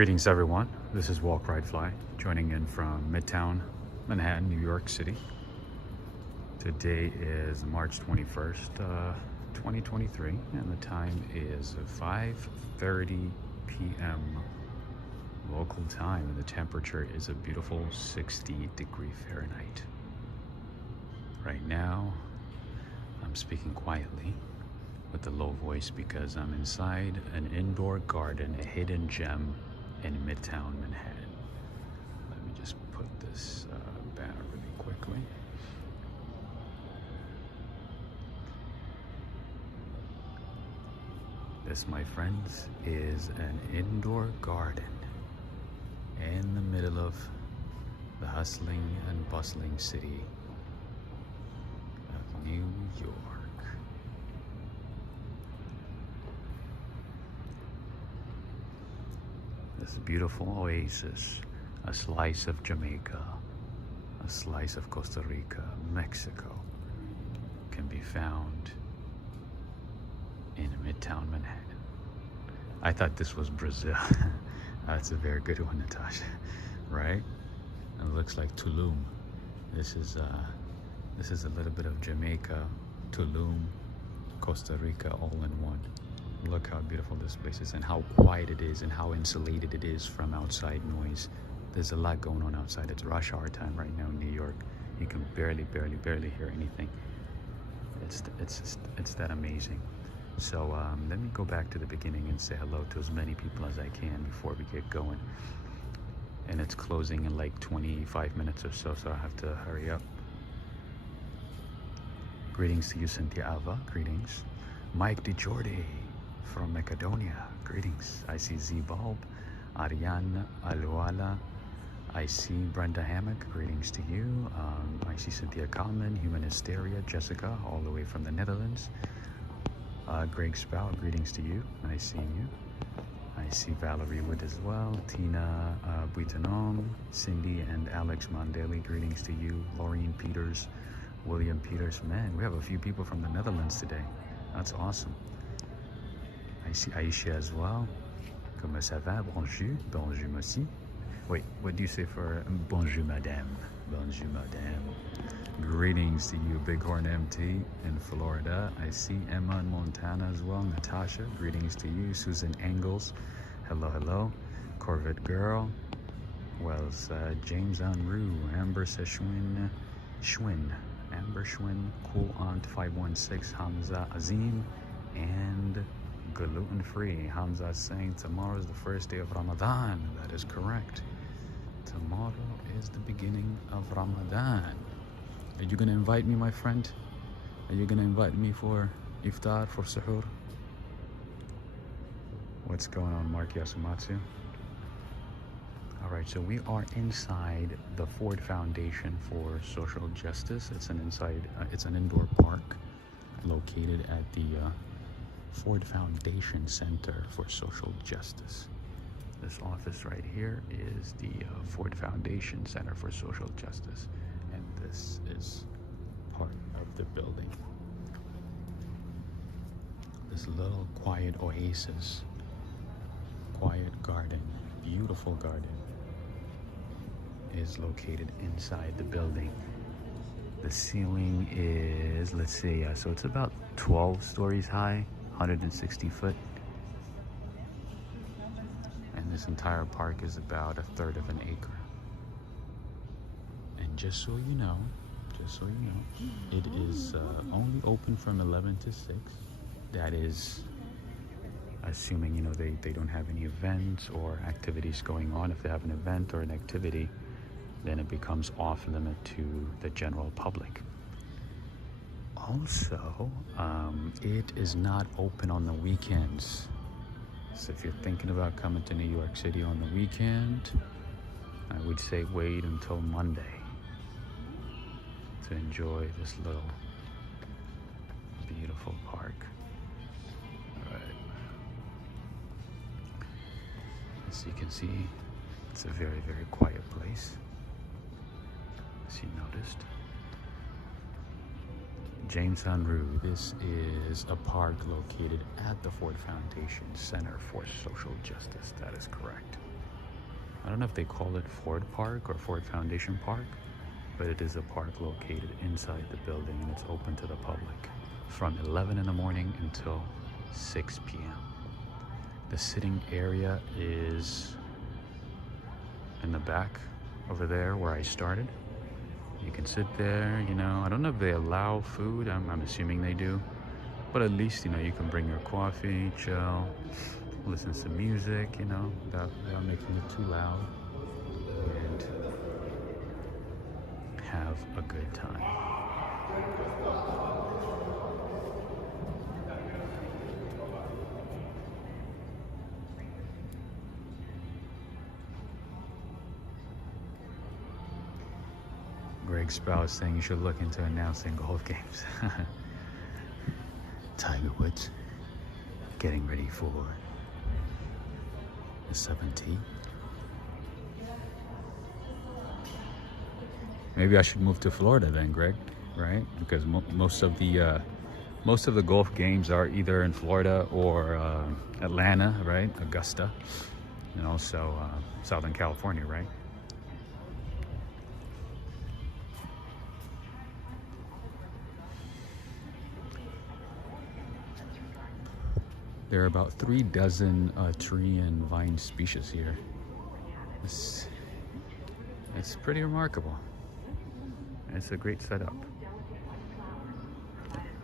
Greetings everyone, this is Walk Ride Fly, joining in from Midtown Manhattan, New York City. Today is March 21st, 2023, and the time is 5:30 p.m. local time, and the temperature is a beautiful 60°F. Right now, I'm speaking quietly with a low voice because I'm inside an indoor garden, a hidden gem in Midtown Manhattan. Let me just put this banner really quickly. This, my friends, is an indoor garden in the middle of the hustling and bustling city of New York. This beautiful oasis, a slice of Jamaica, a slice of Costa Rica, Mexico, can be found in Midtown Manhattan. I thought this was Brazil. That's a very good one, Natasha, right? It looks like Tulum. This is a little bit of Jamaica, Tulum, Costa Rica, all in one. Look how beautiful this place is and how quiet it is and how insulated it is from outside noise. There's a lot going on outside. It's rush hour time right now in New York. You can barely hear anything. It's that amazing. So let me go back to the beginning and say hello to as many people as I can before we get going. And it's closing in like 25 minutes or so I have to hurry up. Greetings to you, Cynthia Alva. Greetings. Mike DeJordi from Macedonia. Greetings. I see Z-Bulb. Ariane Aluala. I see Brenda Hammock. Greetings to you. I see Cynthia Kalman, Human Hysteria. Jessica, all the way from the Netherlands. Greg Spout, greetings to you. Nice seeing you. I see Valerie Wood as well. Tina Buitanom, Cindy and Alex Mondeli, greetings to you. Laureen Peters, William Peters. Man, we have a few people from the Netherlands today. That's awesome. I see Aisha as well. Comment ça va? Bonjour. Bonjour, monsieur. Wait, what do you say for bonjour, madame? Bonjour, madame. Greetings to you, Bighorn MT in Florida. I see Emma in Montana as well. Natasha, greetings to you. Susan Engels, hello, hello. Corvette Girl, Wells, James Unruh, Amber Seshwin, Amber Schwinn, Cool Aunt 516, Hamza Azim, and Gluten Free. Hamza saying tomorrow is the first day of Ramadan. That is correct. Tomorrow is the beginning of Ramadan. Are you gonna invite me, my friend? Are you gonna invite me for iftar, for suhoor? What's going on, Mark Yasumatsu? All right, so we are inside the Ford Foundation for Social Justice. It's an indoor park located at the Ford Foundation Center for Social Justice. This office right here is the Ford Foundation Center for Social Justice, and this is part of the building. This little quiet oasis, quiet garden, beautiful garden, is located inside the building. The ceiling is, let's see, so it's about 12 stories high, 160 foot. And this entire park is about 1/3 of an acre. And just so you know, it is only open from 11 to 6. That is assuming, they don't have any events or activities going on. If they have an event or an activity, then it becomes off limit to the general public. Also, it is not open on the weekends. So if you're thinking about coming to New York City on the weekend, I would say wait until Monday to enjoy this little beautiful park. All right. As you can see, it's a very, very quiet place, as you noticed. James Unruh, this is a park located at the Ford Foundation Center for Social Justice. That is correct. I don't know if they call it Ford Park or Ford Foundation Park, but it is a park located inside the building, and it's open to the public from 11 in the morning until 6 p.m. The sitting area is in the back over there where I started. You can sit there, you know. I don't know if they allow food. I'm assuming they do. But at least, you know, you can bring your coffee, chill, listen to some music, you know, without making it too loud, and have a good time. Greg Spouse saying you should look into announcing golf games. Tiger Woods getting ready for the 17th. Maybe I should move to Florida then, Greg, right? Because most of the golf games are either in Florida or Atlanta, right? Augusta, and also Southern California, right? There are about 3 dozen tree and vine species here. It's pretty remarkable. It's a great setup.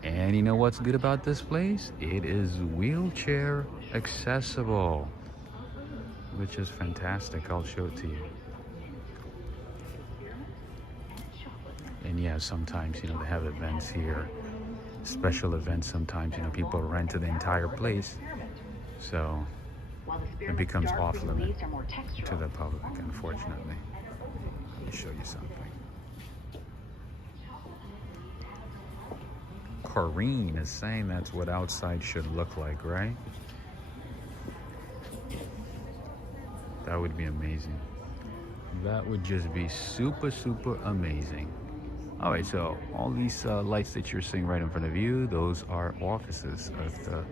And you know what's good about this place? It is wheelchair accessible, which is fantastic. I'll show it to you. And yeah, sometimes, you know, they have events here. Special events sometimes, you know, people rent the entire place, so it becomes off limit to the public, unfortunately. Let me show you something. Corrine is saying that's what outside should look like, right? That would be amazing. That would just be super, super amazing. All right, so all these lights that you're seeing right in front of you, those are offices of the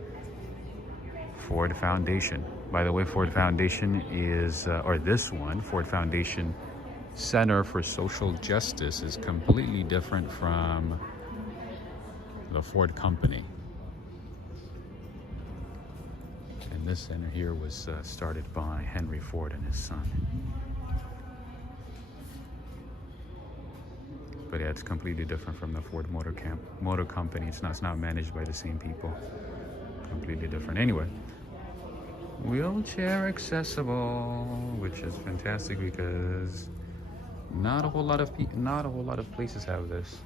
Ford Foundation. By the way, Ford Foundation is, or this one, Ford Foundation Center for Social Justice, is completely different from the Ford Company. And this center here was started by Henry Ford and his son. But yeah, it's completely different from the Ford Motor Company. It's not managed by the same people. Completely different. Anyway, wheelchair accessible, which is fantastic because not a whole lot of places have this.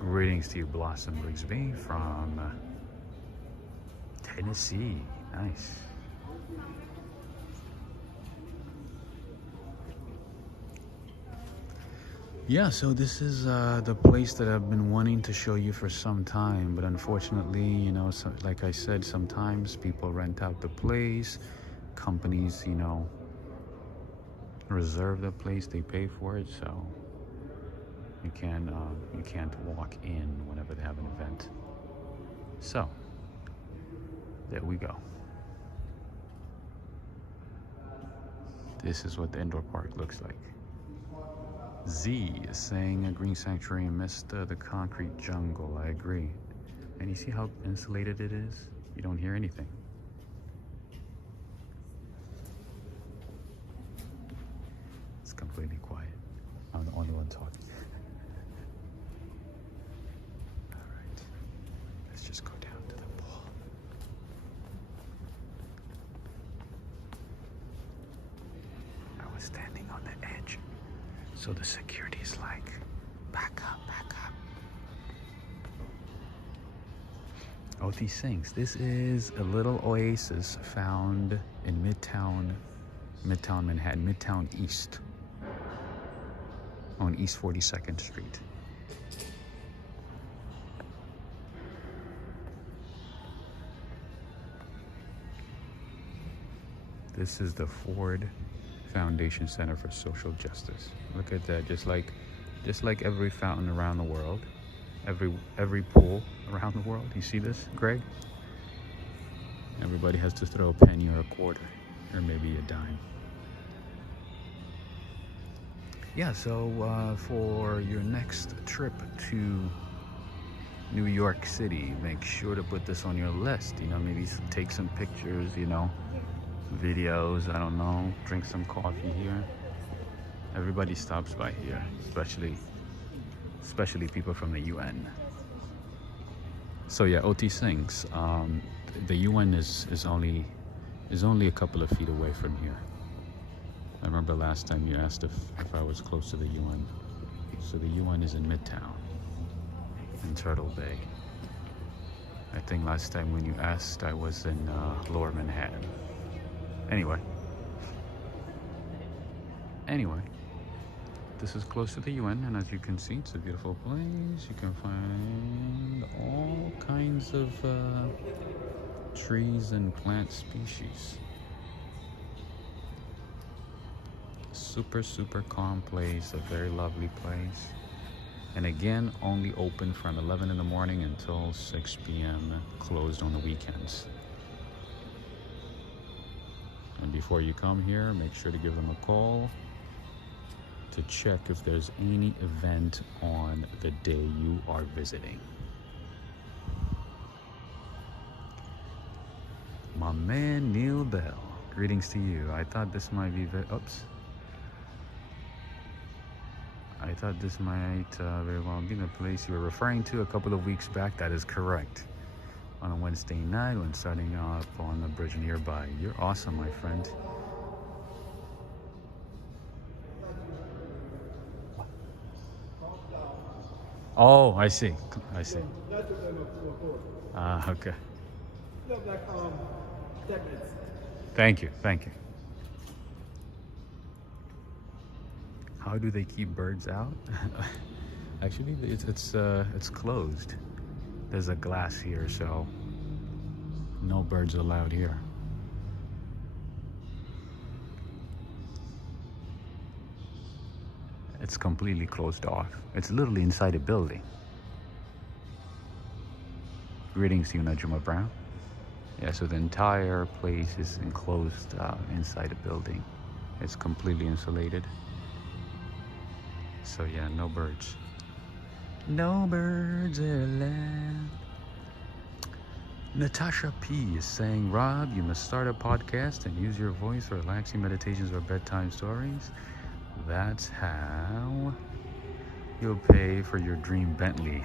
Greetings to you, Blossom Rigsby from Tennessee. Nice. Yeah, so this is the place that I've been wanting to show you for some time, but unfortunately, you know, so, like I said, sometimes people rent out the place, companies, you know, reserve the place, they pay for it, so you can't walk in whenever they have an event. So there we go. This is what the indoor park looks like. Z is saying a green sanctuary amidst the concrete jungle. I agree. And you see how insulated it is? You don't hear anything. It's completely quiet. I'm the only one talking. Just go down to the pool. I was standing on the edge, so the security is like, back up, back up. Oh, these things. This is a little oasis found in Midtown Manhattan, Midtown East, on East 42nd Street. This is the Ford Foundation Center for Social Justice. Look at that, just like just like every fountain around the world, every pool around the world. You see this, Greg? Everybody has to throw a penny or a quarter, or maybe a dime. Yeah, so for your next trip to New York City, make sure to put this on your list. You know, maybe take some pictures, you know, videos, I don't know, drink some coffee here. Everybody stops by here, especially people from the UN. So yeah, OT Singhs, the UN is only a couple of feet away from here. I remember last time you asked if I was close to the UN. So the UN is in Midtown, in Turtle Bay. I think last time when you asked, I was in Lower Manhattan. Anyway, this is close to the UN, and as you can see, it's a beautiful place. You can find all kinds of trees and plant species. Super calm place, a very lovely place. And again, only open from 11 in the morning until 6 p.m. Closed on the weekends. And before you come here, make sure to give them a call to check if there's any event on the day you are visiting. My man Neil Bell, greetings to you. I thought this might be I thought this might very well be the place you were referring to a couple of weeks back. That is correct. On a Wednesday night when starting up on the bridge nearby. You're awesome, my friend. Oh, I see. Okay. Thank you. How do they keep birds out? Actually, it's closed. There's a glass here, so no birds allowed here. It's completely closed off. It's literally inside a building. Greetings to you, Najuma Brown. Yeah, so the entire place is enclosed inside a building. It's completely insulated. So yeah, no birds. No birds are allowed. Natasha P is saying, Rob, you must start a podcast and use your voice for relaxing meditations or bedtime stories. That's how you'll pay for your dream Bentley.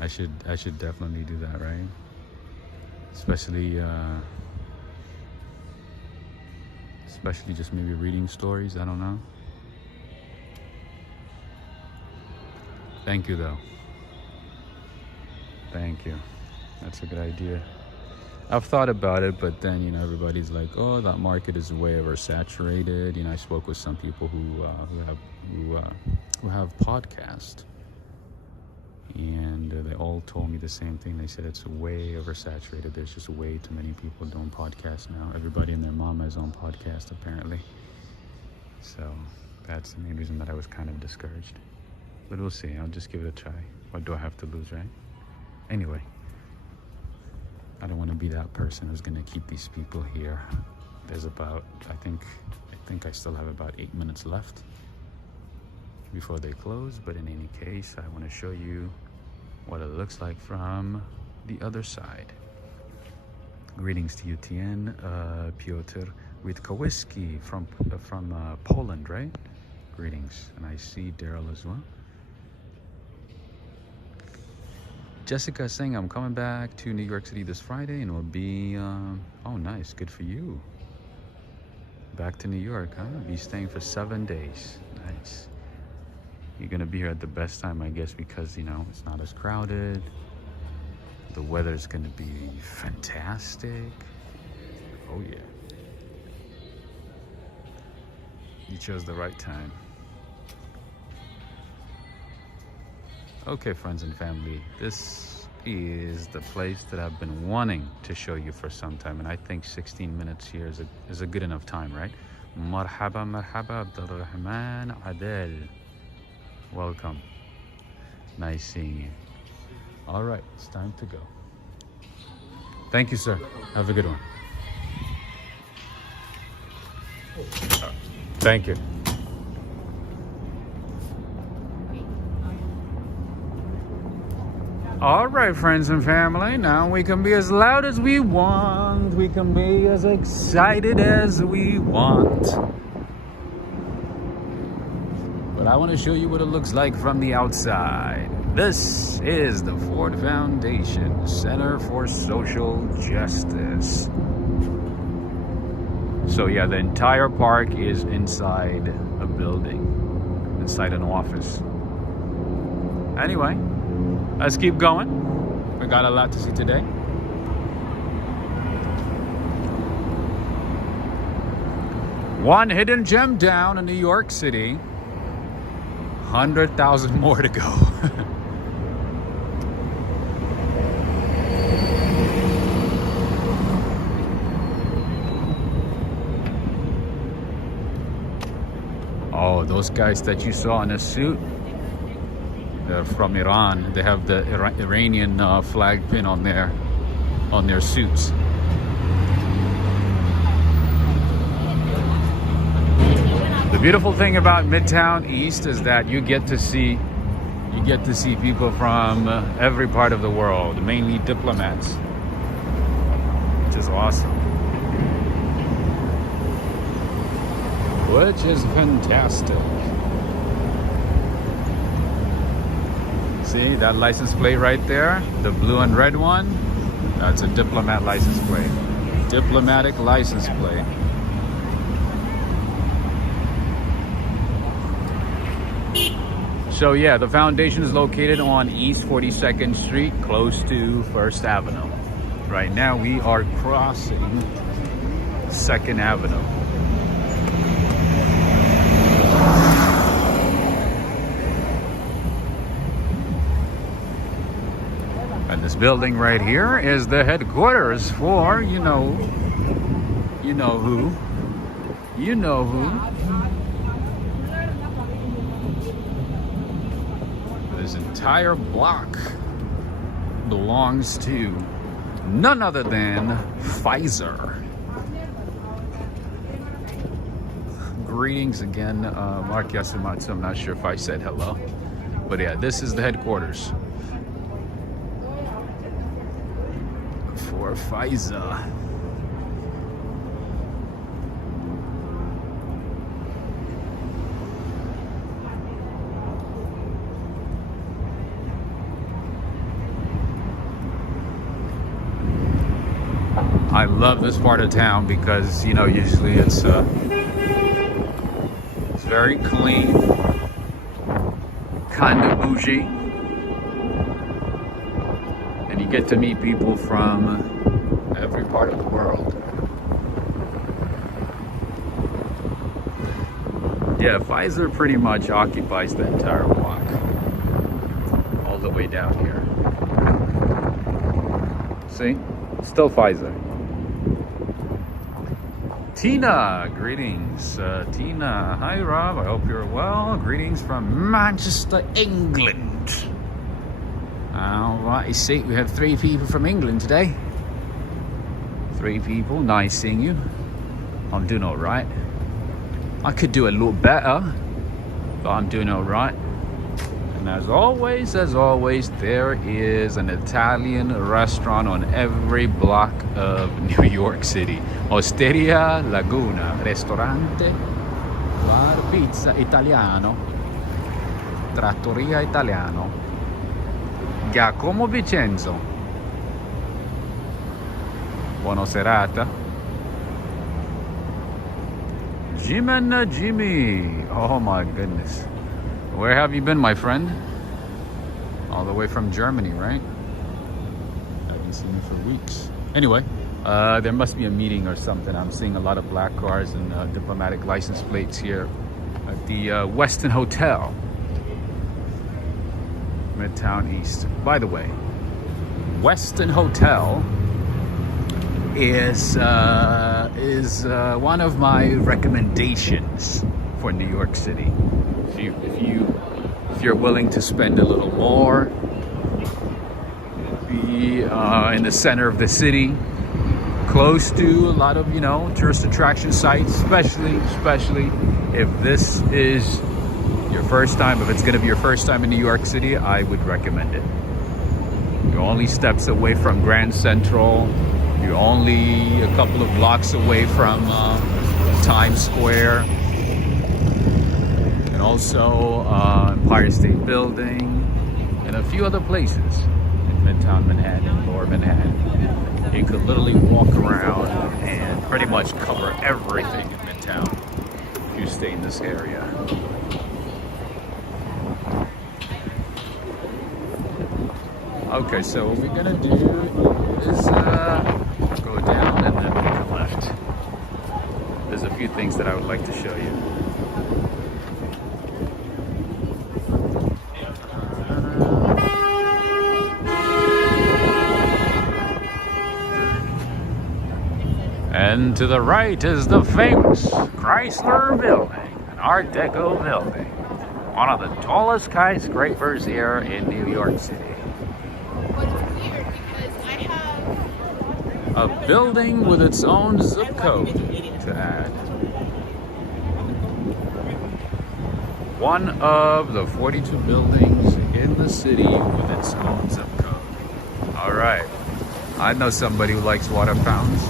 I should definitely do that, right? Especially just maybe reading stories, I don't know. Thank you though. Thank you. That's a good idea. I've thought about it, but then, you know, everybody's like, oh, that market is way oversaturated. You know, I spoke with some people who have podcasts, and they all told me the same thing. They said it's way oversaturated. There's just way too many people doing podcasts now. Everybody and their mama is on podcast, apparently. So that's the main reason that I was kind of discouraged. But we'll see. I'll just give it a try. What do I have to lose, right? Anyway. I don't want to be that person who's going to keep these people here. There's about, I think I still have about 8 minutes left before they close. But in any case, I want to show you what it looks like from the other side. Greetings to you, Tien, Piotr Witkowski from Poland, right? Greetings. And I see Daryl as well. Jessica saying, I'm coming back to New York City this Friday, and it'll be, oh nice, good for you. Back to New York, huh? Be staying for 7 days. Nice. You're gonna be here at the best time, I guess, because, you know, it's not as crowded. The weather's gonna be fantastic. Oh yeah. You chose the right time. Okay, friends and family, this is the place that I've been wanting to show you for some time, and I think 16 minutes here is a good enough time, right? Marhaba, marhaba, Abdul Rahman Adel. Welcome. Nice seeing you. All right, it's time to go. Thank you, sir. Have a good one. Thank you. All right, friends and family, now we can be as loud as we want. We can be as excited as we want. But I want to show you what it looks like from the outside. This is the Ford Foundation Center for Social Justice. So yeah, the entire park is inside a building, inside an office. Anyway, let's keep going. We got a lot to see today. One hidden gem down in New York City. 100,000 more to go. Oh, those guys that you saw in a suit, they're from Iran. They have the Iranian flag pin on their suits. The beautiful thing about Midtown East is that you get to see people from every part of the world, mainly diplomats, which is awesome. Which is fantastic. See that license plate right there? The blue and red one? That's a diplomat license plate. Diplomatic license plate. So yeah, the foundation is located on East 42nd Street, close to First Avenue. Right now we are crossing 2nd Avenue. And this building right here is the headquarters for, you know who. This entire block belongs to none other than Pfizer. Greetings again, Mark Yasumatsu. I'm not sure if I said hello, but yeah, this is the headquarters for Pfizer. I love this part of town because, usually it's very clean, kind of bougie, and you get to meet people from every part of the world. Yeah, Pfizer pretty much occupies the entire block, all the way down here. See? Still Pfizer. Tina, greetings. Tina, hi Rob, I hope you're well. Greetings from Manchester, England. All right, you see, we have 3 people from England today. 3 people, nice seeing you. I'm doing all right. I could do a little better, but I'm doing all right. And as always, there is an Italian restaurant on every block of New York City. Osteria Laguna, ristorante, bar, pizza italiano, trattoria italiano. Giacomo Vincenzo. Buona serata. Jimmy. Oh my goodness. Where have you been, my friend? All the way from Germany, right? I haven't seen you for weeks. Anyway, there must be a meeting or something. I'm seeing a lot of black cars and diplomatic license plates here at the Westin Hotel, Midtown East. By the way, Westin Hotel is one of my recommendations for New York City. If if you're willing to spend a little more, be in the center of the city, close to a lot of, you know, tourist attraction sites, especially if this is your first time, if it's going to be your first time in New York City, I would recommend it. You're only steps away from Grand Central. You're only a couple of blocks away from Times Square, and also Empire State Building, and a few other places in Midtown Manhattan, Lower Manhattan. You could literally walk around and pretty much cover everything in Midtown if you stay in this area. Okay, so what we're gonna do is go down and then make a left. There's a few things that I would like to show you. And to the right is the famous Chrysler Building, an Art Deco building. One of the tallest skyscrapers here in New York City. But it's weird because I have a building with its own zip code to add. One of the 42 buildings in the city with its own zip code. All right. I know somebody who likes water fountains.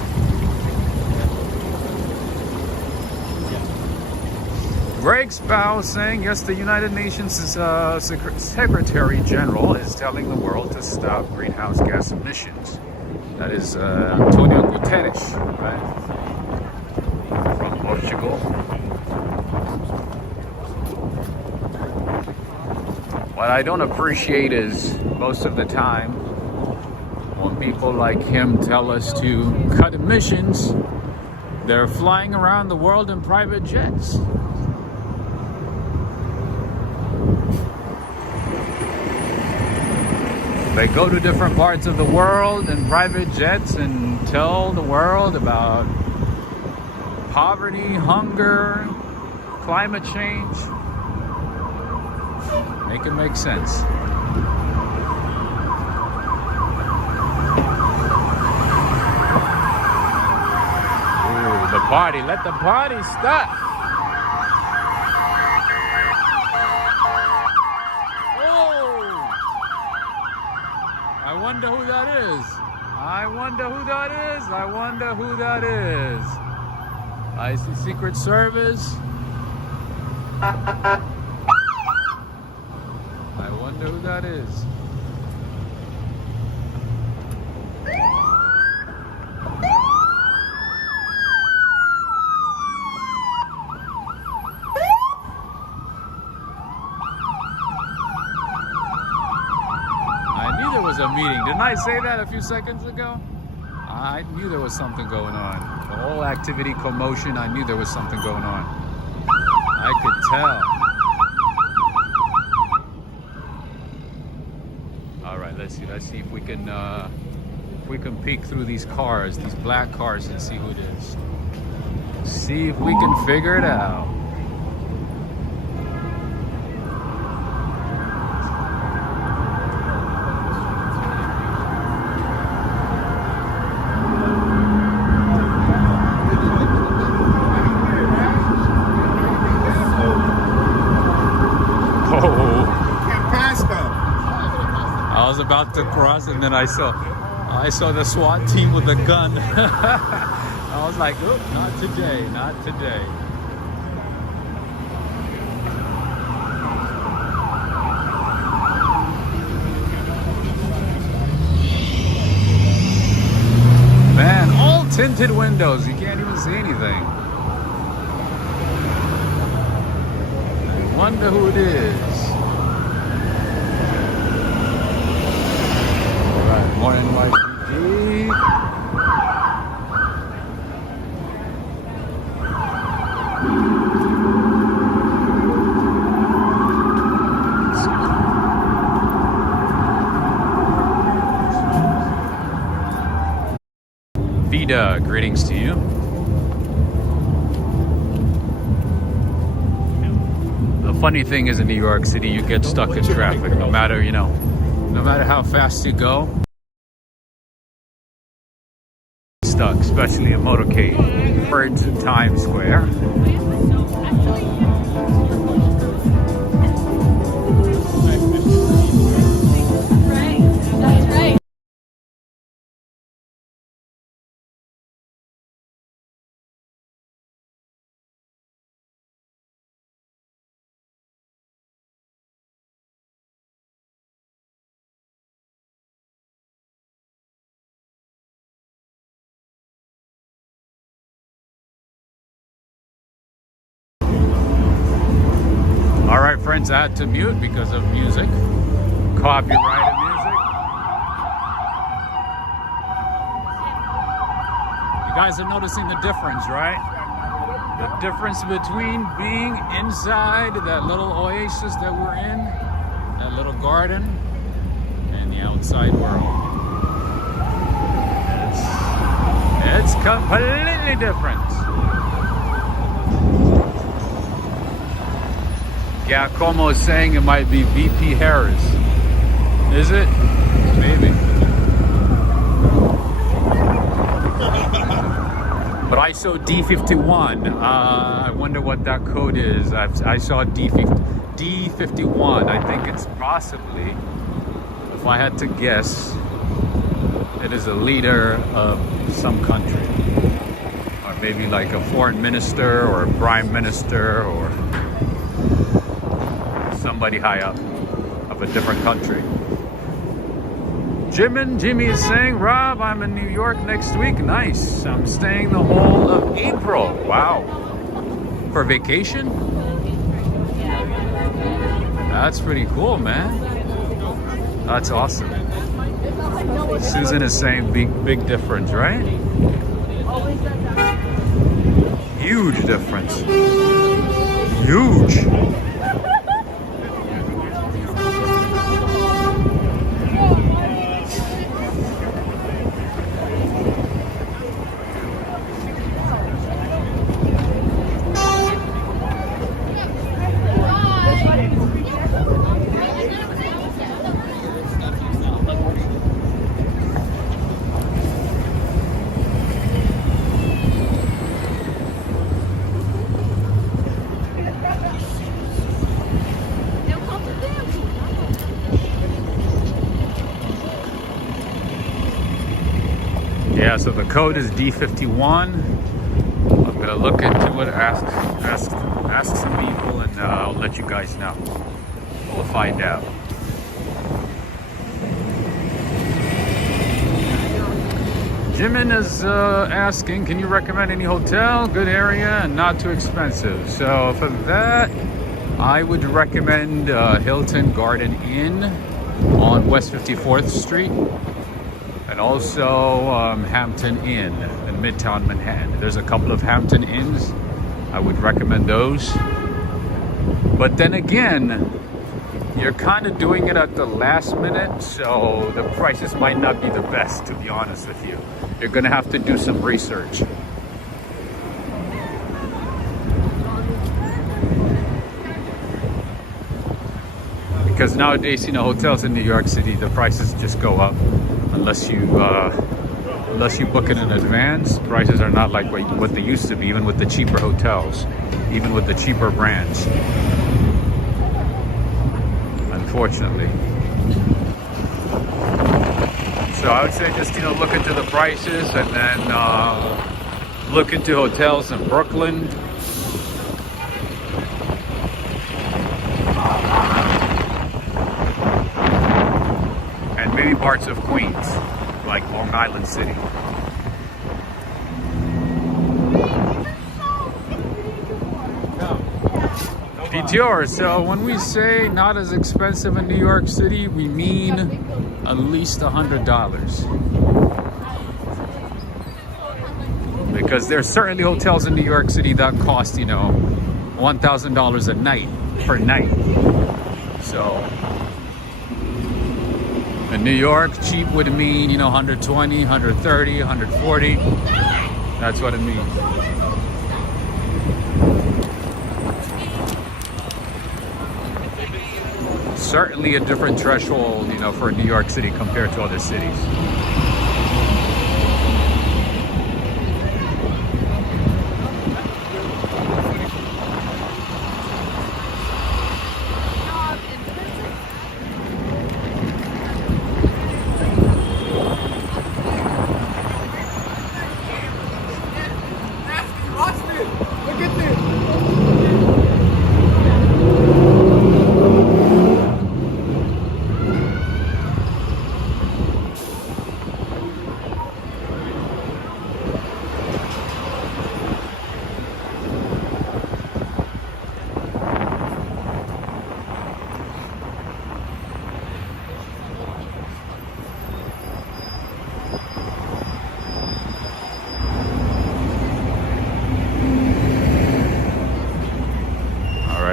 Greg Spow saying, yes, the United Nations Secretary General is telling the world to stop greenhouse gas emissions. That is Antonio Guterres, right? From Portugal. What I don't appreciate is most of the time when people like him tell us to cut emissions, they're flying around the world in private jets. They go to different parts of the world in private jets and tell the world about poverty, hunger, climate change. Make it make sense. Ooh, the party. Let the party start. I wonder who that is. I wonder who that is. I wonder who that is. I see Secret Service. I wonder who that is. A meeting. Didn't I say that a few seconds ago? I knew there was something going on. The whole activity, commotion, I knew there was something going on. I could tell. All right, let's see if we can peek through these cars, these black cars, and see who it is. See if we can figure it out. About to cross, and then I saw the SWAT team with a gun. I was like, oop, not today, not today. Man, all tinted windows, you can't even see anything. I wonder who it is. More NYPD. Vida, greetings to you. The funny thing is in New York City, you get stuck in traffic no matter, you know, no matter how fast you go. Stuck, especially in Motorcade. Birds in Times Square. All right, friends, I had to mute because of music, copyrighted music. You guys are noticing the difference, right? The difference between being inside that little oasis that we're in, that little garden, and the outside world. It's completely different. Giacomo is saying it might be VP Harris. Is it? Maybe. But I saw D51. I wonder what that code is. I saw D51. I think it's possibly, if I had to guess, it is a leader of some country. Or maybe like a foreign minister or a prime minister or somebody high up of a different country. Jimmy is saying, Rob, I'm in New York next week. Nice. I'm staying the whole of April. Wow. For vacation? That's pretty cool, man. That's awesome. Susan is saying big difference, right? Huge difference. Huge. Yeah, so the code is D51. I'm gonna look into it, ask some people, and I'll let you guys know. We'll find out. Jimin is asking, can you recommend any hotel, good area, and not too expensive? So for that, I would recommend Hilton Garden Inn on West 54th Street. And also Hampton Inn in Midtown Manhattan. There's a couple of Hampton Inns. I would recommend those. But then again, you're kind of doing it at the last minute, so the prices might not be the best, to be honest with you. You're gonna have to do some research. Because nowadays, you know, hotels in New York City, the prices just go up. Unless you book it in advance, prices are not like what they used to be, even with the cheaper hotels, even with the cheaper brands. Unfortunately. So I would say just, you know, look into the prices and then look into hotels in Brooklyn. Maybe parts of Queens, like Long Island City. PTR, so when we say not as expensive in New York City, we mean at least $100. Because there's certainly hotels in New York City that cost, you know, $1,000 a night, per night. So in New York, cheap would mean, you know, 120, 130, 140. That's what it means. certainly a different threshold, you know, for New York City compared to other cities.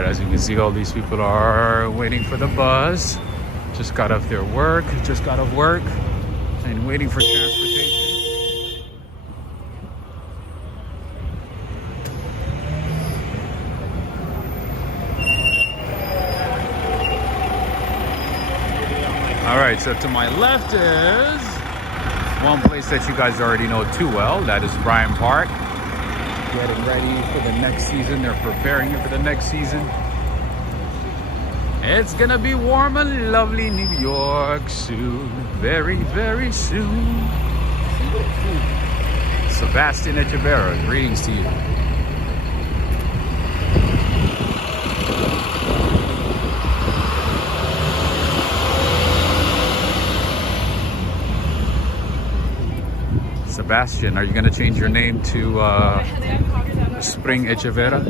As you can see, all these people are waiting for the bus. Just got off their work, and waiting for transportation. All right, so to my left is one place that you guys already know too well. That is Bryant Park. Getting ready for the next season. They're preparing it for the next season. It's gonna be warm and lovely New York soon. Very, very soon. Sebastian Echeverria, greetings to you. Sebastian, are you gonna change your name to Spring Echeverria?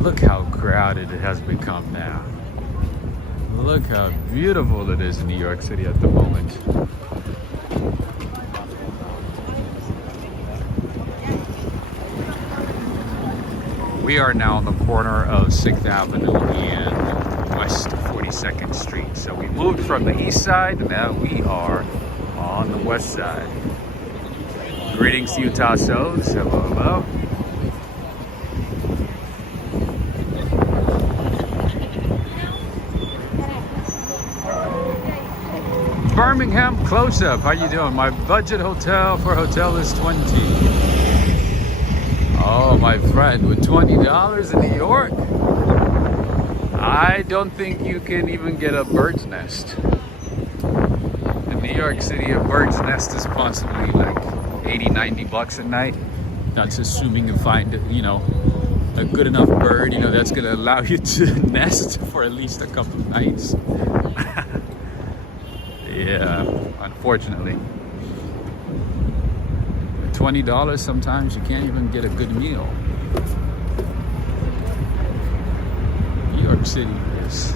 Look how crowded it has become now. Look how beautiful it is in New York City at the moment. We are now on the corner of 6th Avenue and West 42nd Street. So we moved from the east side, and now we are on the west side. Greetings to Utah Souls. Hello, hello. Birmingham close-up. How you doing? My budget hotel for hotel is $20. Oh, my friend, with $20 in New York, I don't think you can even get a bird's nest. In New York City, a bird's nest is possibly like $80-90 a night. That's assuming you find, you know, a good enough bird, you know, that's gonna allow you to nest for at least a couple of nights. Yeah, unfortunately. $20, sometimes you can't even get a good meal. New York City is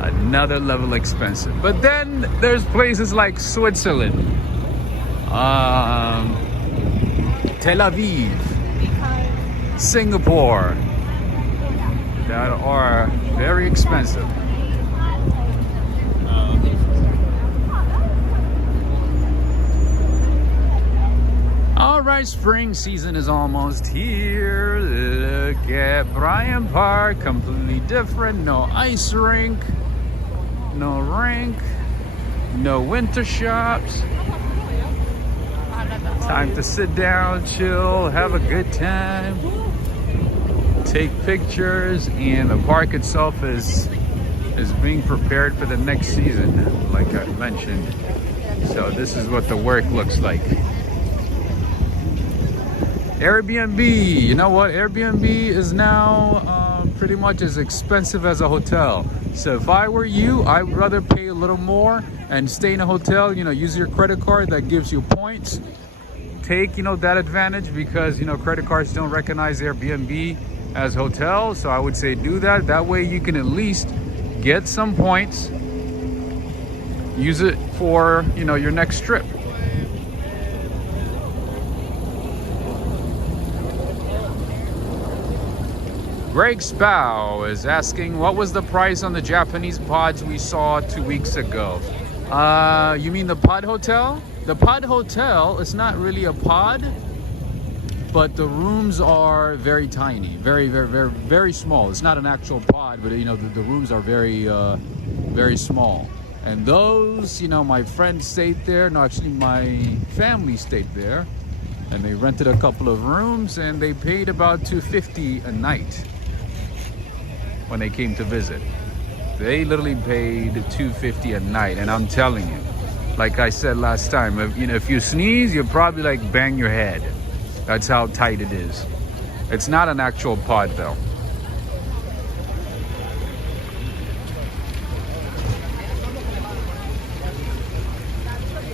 another level expensive. But then there's places like Switzerland, Tel Aviv, Singapore, that are very expensive. All right, spring season is almost here. Look at Bryant Park, completely different. No ice rink, no winter shops. Time to sit down, chill, have a good time, take pictures, and the park itself is being prepared for the next season, like I mentioned. So this is what the work looks like. Airbnb, you know what? Airbnb is now pretty much as expensive as a hotel. So if I were you, I would rather pay a little more and stay in a hotel, you know, use your credit card that gives you points. Take, you know, that advantage because, you know, credit cards don't recognize Airbnb as hotels. So I would say do that. That way you can at least get some points. Use it for, you know, your next trip. Greg Spow is asking, what was the price on the Japanese pods we saw 2 weeks ago? You mean the pod hotel? The pod hotel is not really a pod. but the rooms are very tiny, very small. It's not an actual pod, but you know, the rooms are very small. And those, you know, my friend stayed there. No, actually my family stayed there, and they rented a couple of rooms, and they paid about $250 a night when they came to visit. They literally paid $250 a night, and I'm telling you, like I said last time, if you sneeze, you'll probably like bang your head. That's how tight it is. It's not an actual pod though.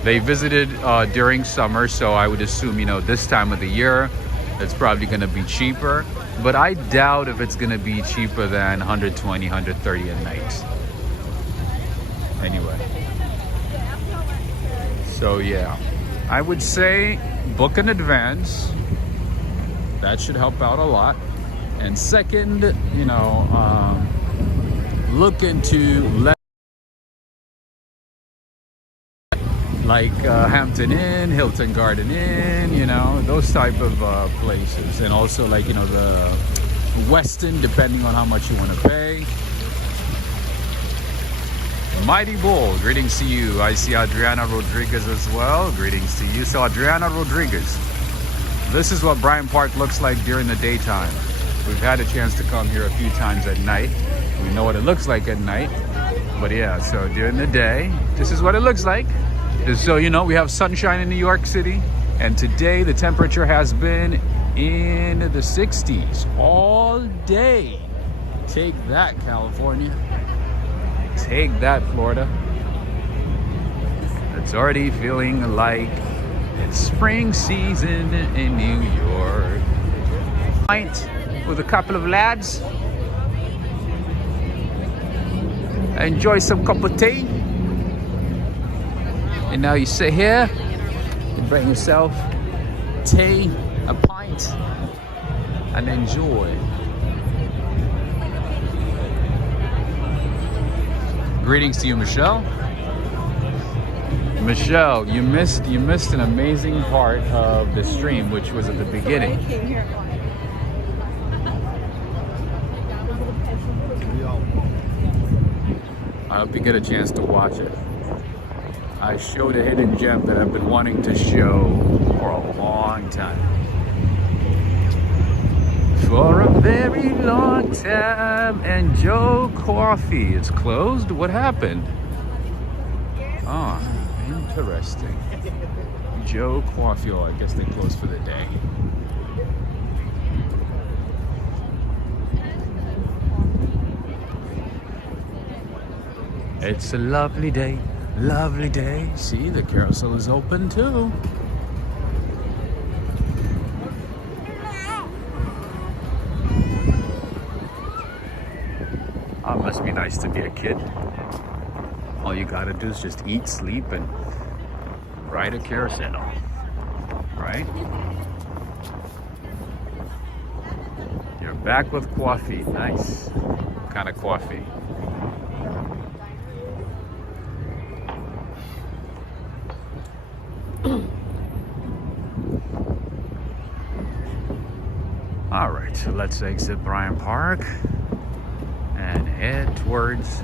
They visited during summer, so I would assume, you know, this time of the year, it's probably gonna be cheaper. But I doubt if it's gonna be cheaper than $120, $130 a night. Anyway. So yeah, I would say book in advance. That should help out a lot. And second, you know, look into like Hampton Inn, Hilton Garden Inn, you know, those type of places. And also like, you know, the Westin, depending on how much you want to pay. Mighty Bull, greetings to you. I see Adriana Rodriguez as well. Greetings to you. So Adriana Rodriguez, this is what Bryant Park looks like during the daytime. We've had a chance to come here a few times at night. We know what it looks like at night. But yeah, so during the day, this is what it looks like. So, you know, we have sunshine in New York City. And today the temperature has been in the 60s all day. Take that, California. Take that, Florida. It's already feeling like it's spring season in New York. Pint with a couple of lads. Enjoy some cup of tea. And now you sit here and bring yourself tea, a pint, and enjoy. Greetings to you, Michelle. Michelle, you missed an amazing part of the stream, which was at the beginning. I hope you get a chance to watch it. I showed a hidden gem that I've been wanting to show for a long time. For a very long time. And Joe Coffee is closed? What happened? Oh, interesting. Joe Coffee, oh, I guess they closed for the day. It's a lovely day. Lovely day. See, the carousel is open too. Oh, it must be nice to be a kid. All you gotta do is just eat, sleep, and ride a carousel. Right? You're back with coffee. Nice. What kind of coffee? All right, so let's exit Bryant Park and head towards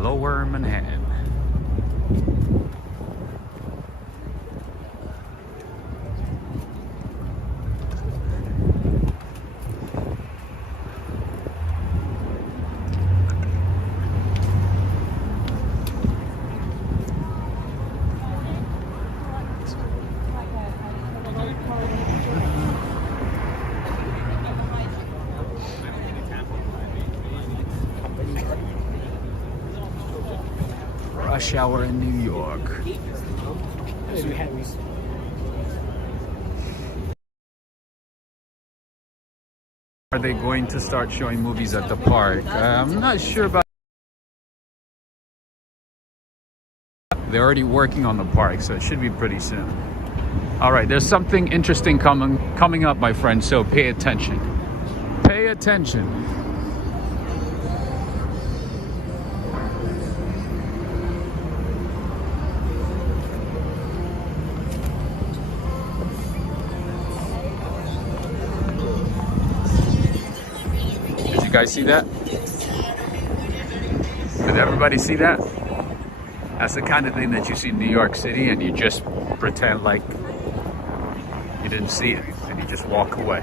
Lower Manhattan. Rush hour in New York. Are they going to start showing movies at the park? I'm not sure about. They're already working on the park, so it should be pretty soon. All right, there's something interesting coming up, my friend, so pay attention. Pay attention. guys see that? Did everybody see that? That's the kind of thing that you see in New York City and you just pretend like you didn't see it and you just walk away.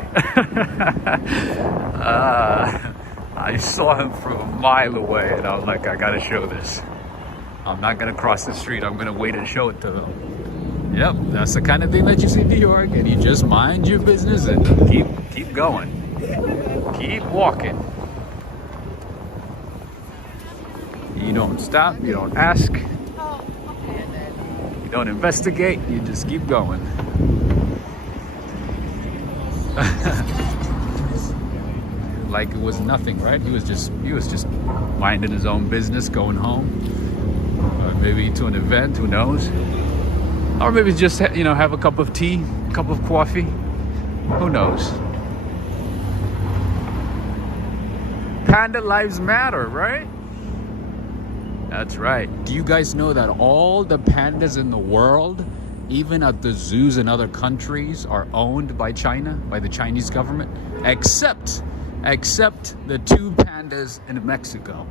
I saw him from a mile away and I was like, I gotta show this. I'm not gonna cross the street, I'm gonna wait and show it to them. Yep, that's the kind of thing that you see in New York, and you just mind your business and keep going. Keep walking. You don't stop, you don't ask, you don't investigate, you just keep going. Like it was nothing, right? He was just minding his own business, going home, or maybe to an event, who knows? Or maybe just, you know, have a cup of tea, a cup of coffee, who knows? Panda lives matter, right? That's right. Do you guys know that all the pandas in the world, even at the zoos in other countries, are owned by China, by the Chinese government? Except the 2 pandas in Mexico.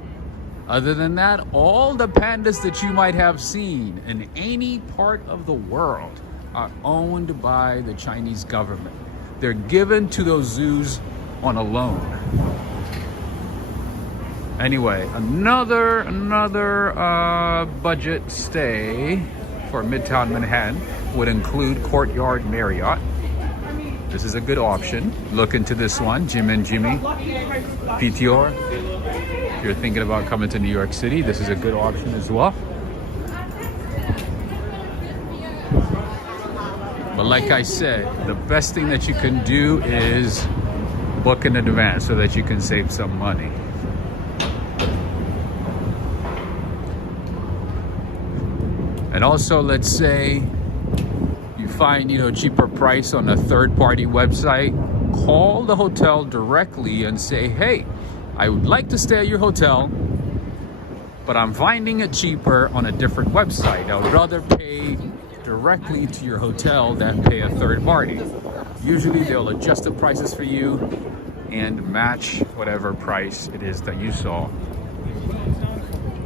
Other than that, all the pandas that you might have seen in any part of the world are owned by the Chinese government. They're given to those zoos on a loan. Anyway, another budget stay for Midtown Manhattan would include Courtyard Marriott. This is a good option. Look into this one, Jim and Jimmy, PTR. If you're thinking about coming to New York City, this is a good option as well. But like I said, the best thing that you can do is book in advance so that you can save some money. And also, let's say you find, you know, cheaper price on a third-party website, call the hotel directly and say, hey, I would like to stay at your hotel, but I'm finding it cheaper on a different website. I would rather pay directly to your hotel than pay a third party. Usually they'll adjust the prices for you and match whatever price it is that you saw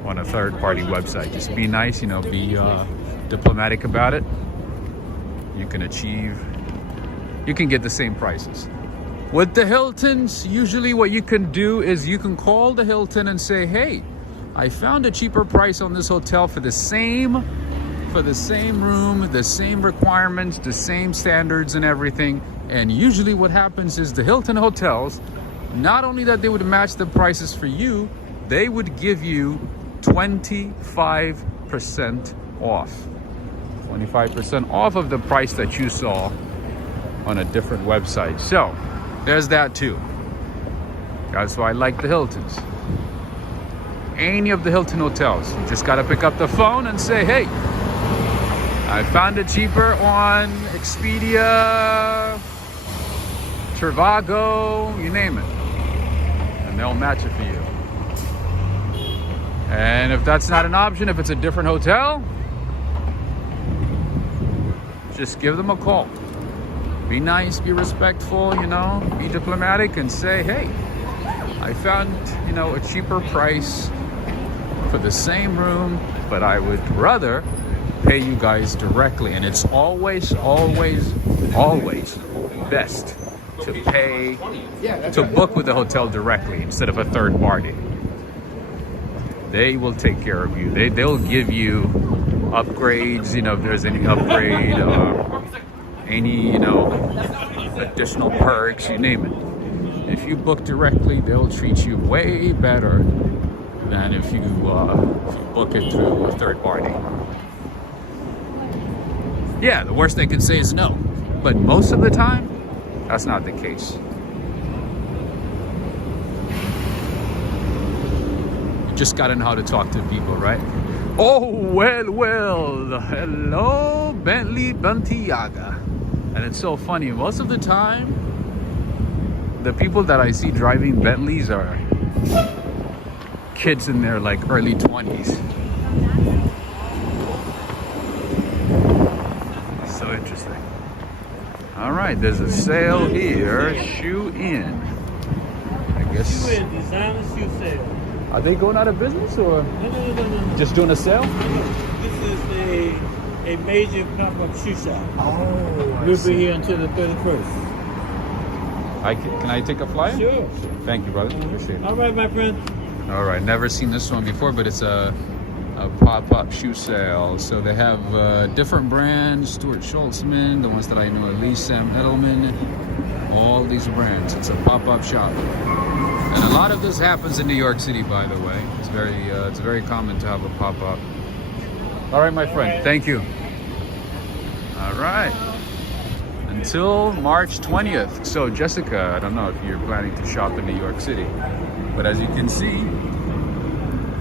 on a third-party website. Just be nice, you know, be diplomatic about it. You can get the same prices. With the Hiltons, usually what you can do is you can call the Hilton and say, hey, I found a cheaper price on this hotel for the same room, the same requirements, the same standards and everything. And usually what happens is the Hilton hotels, not only that they would match the prices for you, they would give you 25% off. 25% off of the price that you saw on a different website. So there's that too. That's why I like the Hiltons. Any of the Hilton hotels, you just gotta pick up the phone and say, hey, I found it cheaper on Expedia, Trivago, you name it, and they'll match it for you. And if that's not an option, if it's a different hotel, just give them a call. Be nice, be respectful, you know, be diplomatic and say, hey, I found, you know, a cheaper price for the same room, but I would rather pay you guys directly. And it's always best to book with the hotel directly instead of a third party. They will take care of you. They'll give you upgrades, you know, if there's any upgrade, any, you know, additional perks, you name it. If you book directly, they'll treat you way better than if you book it through a third party. Yeah, the worst they can say is no, but most of the time, that's not the case. You just gotta know how to talk to people, right? Oh, well, hello, Bentley Bentiaga. And it's so funny, most of the time, the people that I see driving Bentleys are kids in their like early 20s. So interesting. All right, there's a sale here, shoe in. I guess. Shoe and designer shoe sale. Are they going out of business or No. just doing a sale? This is a major pop-up shoe shop. Oh, We'll be here until the 31st. Can I take a flyer? Sure. Thank you, brother. Appreciate it. All right, my friend. All right, never seen this one before, but it's a pop-up shoe sale. So they have different brands, Stuart Schultzman, the ones that I know are Lee Sam Edelman, all these brands. It's a pop-up shop. And a lot of this happens in New York City, by the way. It's very common to have a pop-up. All right, my friend, thank you. All right. Until March 20th. So Jessica, I don't know if you're planning to shop in New York City, but as you can see,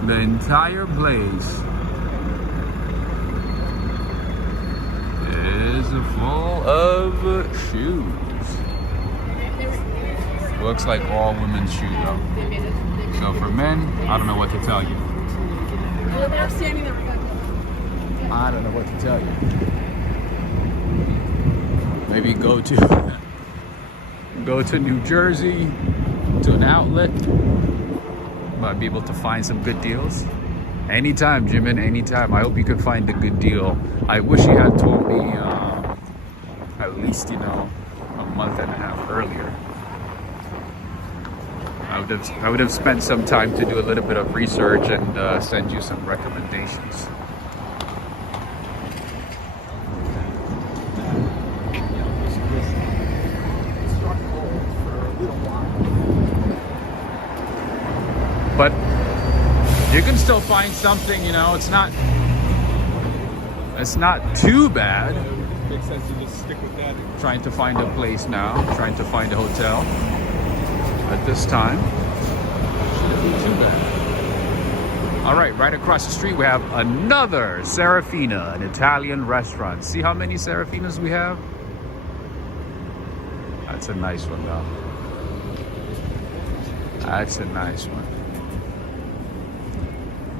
the entire place is full of shoes. Looks like all women's shoes though. So for men, I don't know what to tell you. I don't know what to tell you. Maybe go to New Jersey, to an outlet. Might be able to find some good deals. Anytime, Jimin, anytime. I hope you can find a good deal. I wish you had told me at least, a month and a half earlier. I would have spent some time to do a little bit of research and send you some recommendations. But you can still find something, it's not too bad. Makes sense to just stick with that. Trying to find a place now, trying to find a hotel at this time. Shouldn't be too bad. All right across the street we have another Serafina, an Italian restaurant. See how many Serafinas we have? That's a nice one though. That's a nice one.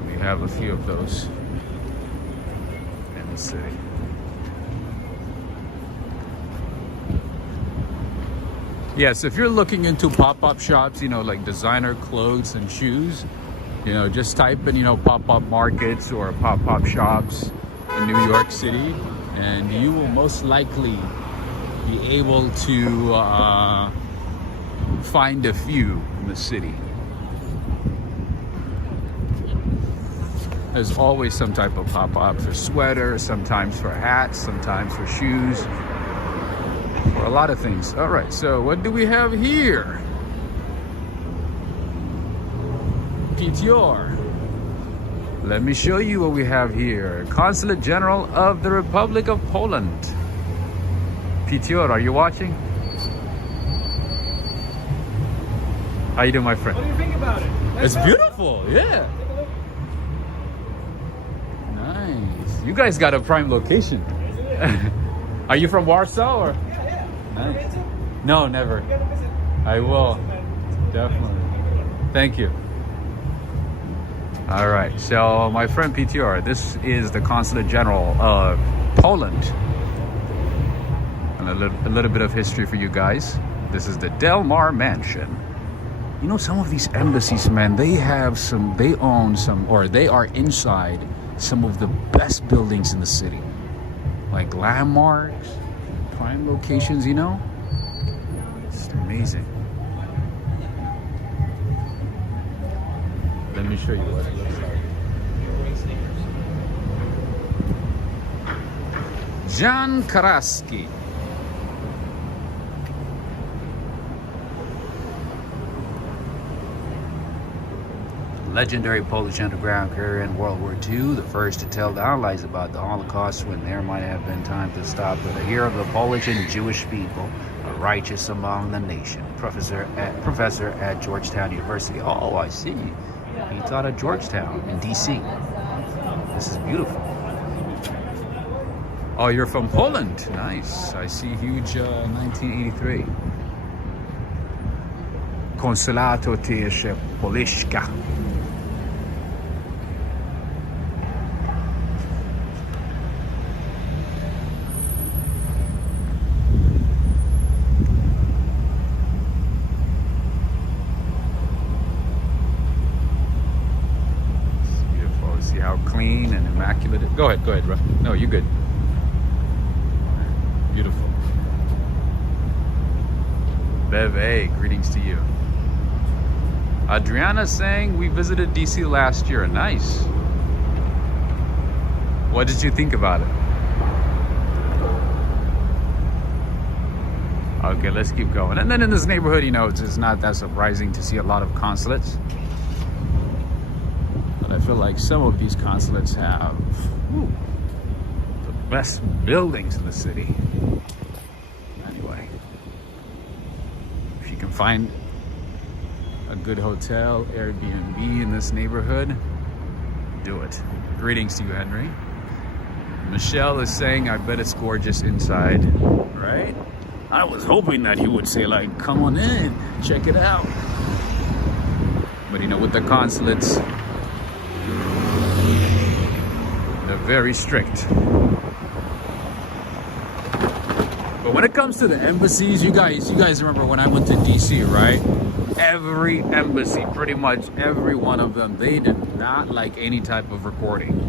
We have a few of those in the city. Yes, if you're looking into pop-up shops, like designer clothes and shoes, just type in, pop-up markets or pop-up shops in New York City, and you will most likely be able to find a few in the city. There's always some type of pop-up for sweaters, sometimes for hats, sometimes for shoes, for a lot of things. All right, so what do we have here? Petior. Let me show you what we have here. Consulate General of the Republic of Poland. Petior, are you watching? How you doing, my friend? What do you think about it? It's beautiful, yeah. Nice. You guys got a prime location. Are you from Warsaw or? Yeah. Nice. No, never. I will. Definitely. Thank you. All right. So my friend PTR, this is the Consulate General of Poland. And a little bit of history for you guys. This is the Del Mar Mansion. Some of these embassies, man, they own some, or they are inside some of the best buildings in the city. Like landmarks, prime locations, It's amazing. Let me show you what it looks like. Jan Karaski. Legendary Polish underground carrier in World War II, the first to tell the Allies about the Holocaust when there might have been time to stop, but a hero of the Polish and Jewish people, a righteous among the nation. Professor at Georgetown University. Oh, I see. He taught at Georgetown in DC. This is beautiful. Oh, you're from Poland. Nice. I see huge 1983. Consulato też Poliszka. clean and immaculate. Go ahead, bro. No, you're good. Beautiful. Beve, greetings to you. Adriana saying we visited DC last year. Nice. What did you think about it? Okay, let's keep going. And then in this neighborhood, you know, it's just not that surprising to see a lot of consulates. But I feel like some of these consulates have the best buildings in the city. Anyway, if you can find a good hotel, Airbnb in this neighborhood, do it. Greetings to you, Henry. Michelle is saying, I bet it's gorgeous inside, right? I was hoping that he would say, like, come on in, check it out. But you know, with the consulates, they're very strict. But when it comes to the embassies, you guys remember when I went to DC, right? Every embassy, pretty much every one of them, they did not like any type of recording.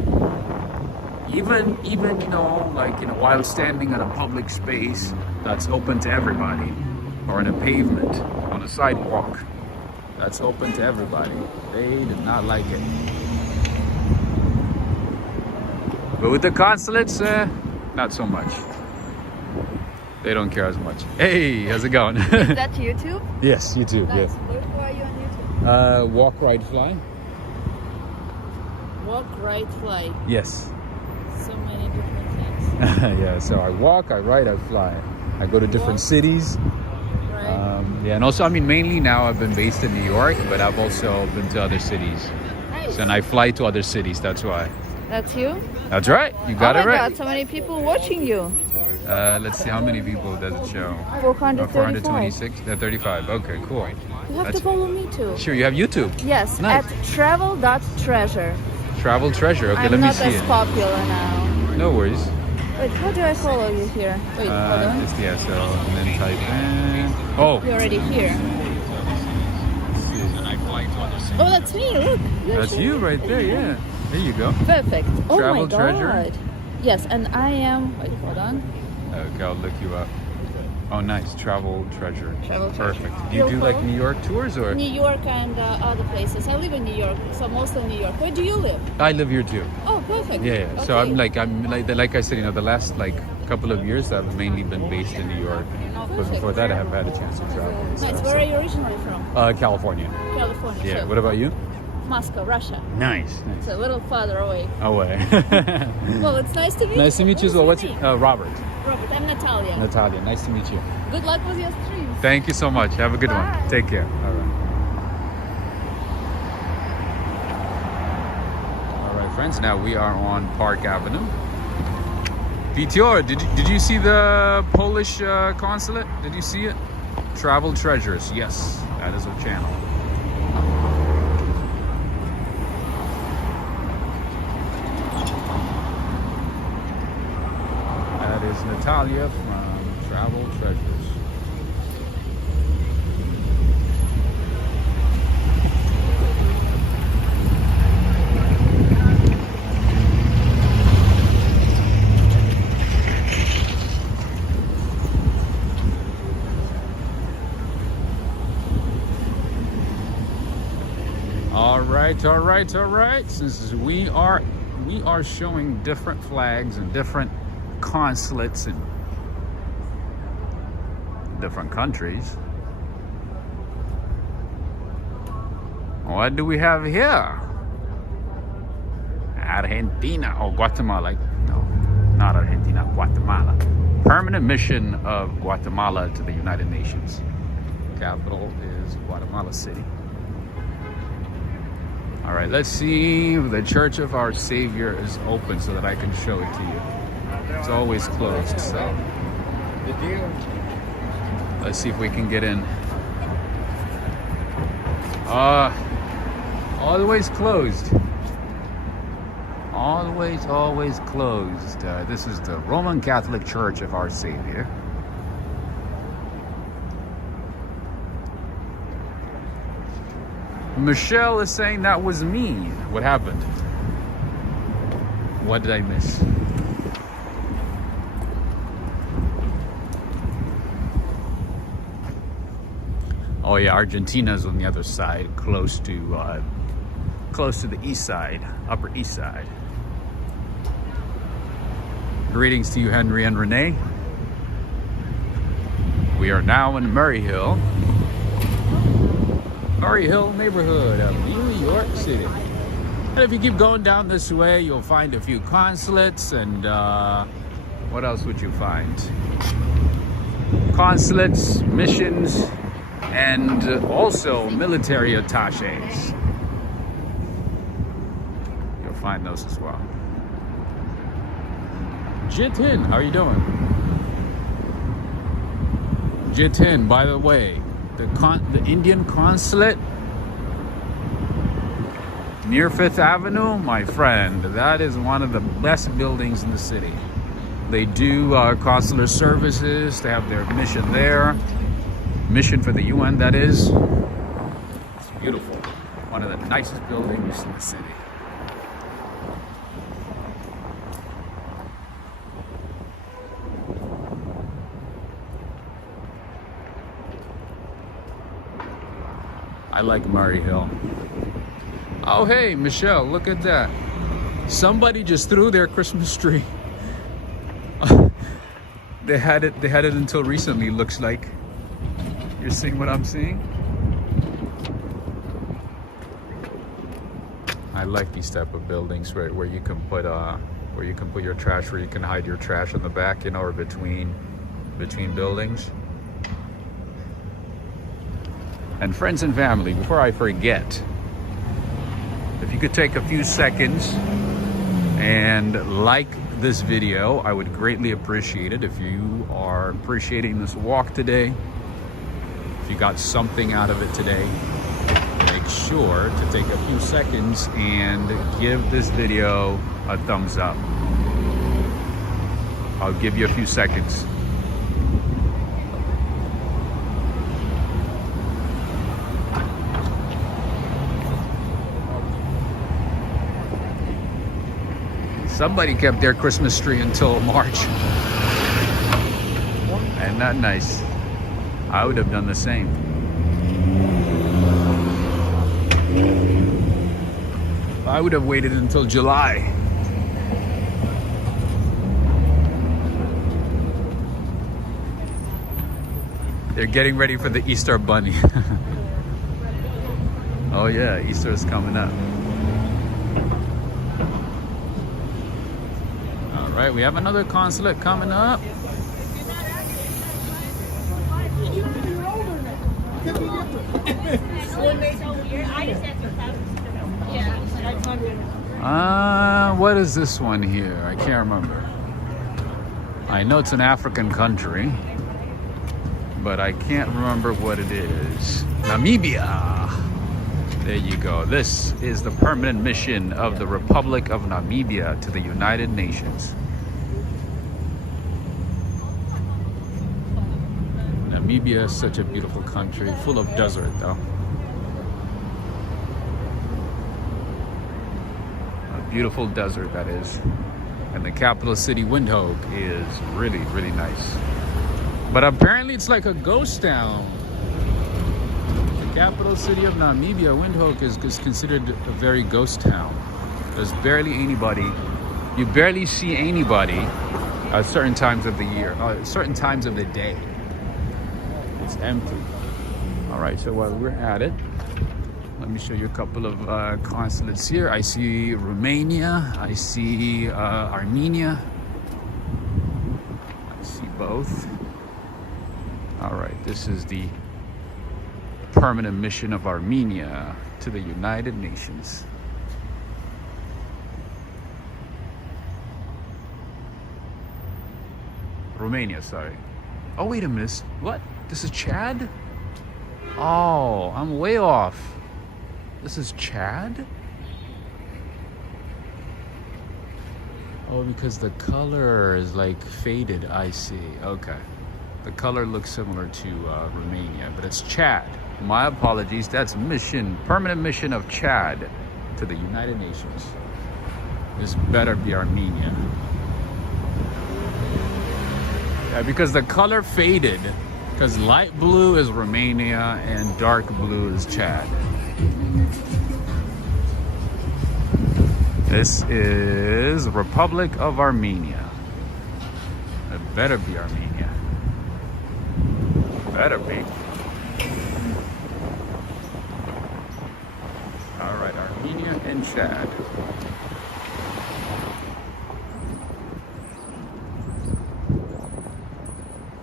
Even you know, like, you know, while standing in a public space that's open to everybody, or in a pavement, on a sidewalk that's open to everybody, they did not like it. But with the consulates, not so much. They don't care as much. Hey, how's it going? Is that YouTube? Yes, YouTube. Nice. Yes. Where are you on YouTube? Walk, ride, fly. Walk, ride, fly. Yes. So many different things. Yeah. So I walk, I ride, I fly. I go to different cities. Right. Yeah, and also, I mean, mainly now I've been based in New York, but I've also been to other cities. Nice. So, and I fly to other cities. That's why. That's you? That's right. You got it Oh my right. God, so many people watching you. Let's see, how many people does it show? 435. 426? 35. Okay, cool. You have to follow me too. Sure, you have YouTube. Yes, Nice. at travel.treasure. Travel treasure. Okay, I'm let me not see as it. popular now. No worries. Wait, how do I follow you here? Wait, hold on. Just, yeah, so, and then type in. Oh. You're already here. Oh, that's me. Look. That's you right there, yeah. There you go. Perfect. Oh Travel my God. treasure. Yes, and I am. Wait, hold on. Okay, I'll look you up. Oh, nice. Travel treasure. Travel treasure. Perfect. Do you do like New York tours or? New York and other places. I live in New York, so mostly New York. Where do you live? I live here too. Oh, perfect. Yeah. Okay. So I'm like I said, you know, the last like couple of years I've mainly been based in New York. But Perfect. before that, I have had a chance to travel. and Nice. stuff, Where so. are you originally from? California. California. Yeah. So What about you? Moscow, Russia. Nice. It's a little farther away. Away. Well, it's nice to meet you. Nice to meet you as well. What's your your name? Robert? Robert, I'm Natalia. Natalia. Nice to meet you. Good luck with your stream. Thank you so much. Have a good Bye. one. Take care. All right. All right, friends. Now we are on Park Avenue. PTR, did you see the Polish consulate? Did you see it? Travel Treasures. Yes, that is our channel. That is Natalia from Travel Treasures. All right. Since we are showing different flags and different consulates in different countries. What do we have here? Argentina or Guatemala? No, not Argentina, Guatemala. Permanent mission of Guatemala to the United Nations. Capital is Guatemala City. All right, let's see if the Church of Our Savior is open so that I can show it to you. It's always closed, so let's see if we can get in. Always closed. Always closed. This is the Roman Catholic Church of Our Savior. Michelle is saying that was me. What happened? What did I miss? Oh yeah, Argentina's on the other side, close to the east side, Upper East Side. Greetings to you, Henry and Renee. We are now in Murray Hill neighborhood of New York City. And if you keep going down this way, you'll find a few consulates, and what else would you find? Consulates, missions, and also military attaches. You'll find those as well. Jitin, how are you doing? Jitin, by the way, the Indian consulate near 5th Avenue, my friend, that is one of the best buildings in the city. They do consular services. They have their mission there. Mission for the UN, that is. It's beautiful. One of the nicest buildings in the city. I like Murray Hill. Oh, hey, Michelle, look at that. Somebody just threw their Christmas tree. They had it until recently, looks like. You're seeing what I'm seeing? I like these type of buildings where you can put your trash, where you can hide your trash in the back, you know, or between buildings. And friends and family, before I forget, if you could take a few seconds and like this video, I would greatly appreciate it. If you are appreciating this walk today, if you got something out of it today, make sure to take a few seconds and give this video a thumbs up. I'll give you a few seconds. Somebody kept their Christmas tree until March. Isn't that nice? I would have done the same. I would have waited until July. They're getting ready for the Easter Bunny. Oh yeah, Easter is coming up. All right, we have another consulate coming up. What is this one here? I can't remember. I know it's an African country, but I can't remember what it is. Namibia. There you go. This is the permanent mission of the Republic of Namibia to the United Nations. Namibia is such a beautiful country, full of desert though. A beautiful desert that is. And the capital city, Windhoek, is really, really nice. But apparently it's like a ghost town. The capital city of Namibia, Windhoek, is considered a very ghost town. There's barely anybody. You barely see anybody at certain times of the year, certain times of the day. It's empty. All right, so while we're at it, let me show you a couple of consulates here. I see Romania, I see Armenia. I see both. All right, this is the permanent mission of Armenia to the United Nations. Romania, sorry. Oh, wait a minute. What? This is Chad? Oh, I'm way off. This is Chad? Oh, because the color is like faded. I see. Okay. The color looks similar to Romania, but it's Chad. My apologies. That's mission, permanent mission of Chad to the United Nations. This better be Armenia. Yeah, because the color faded. Because light blue is Romania and dark blue is Chad. This is Republic of Armenia. It better be Armenia. Better be. All right, Armenia and Chad.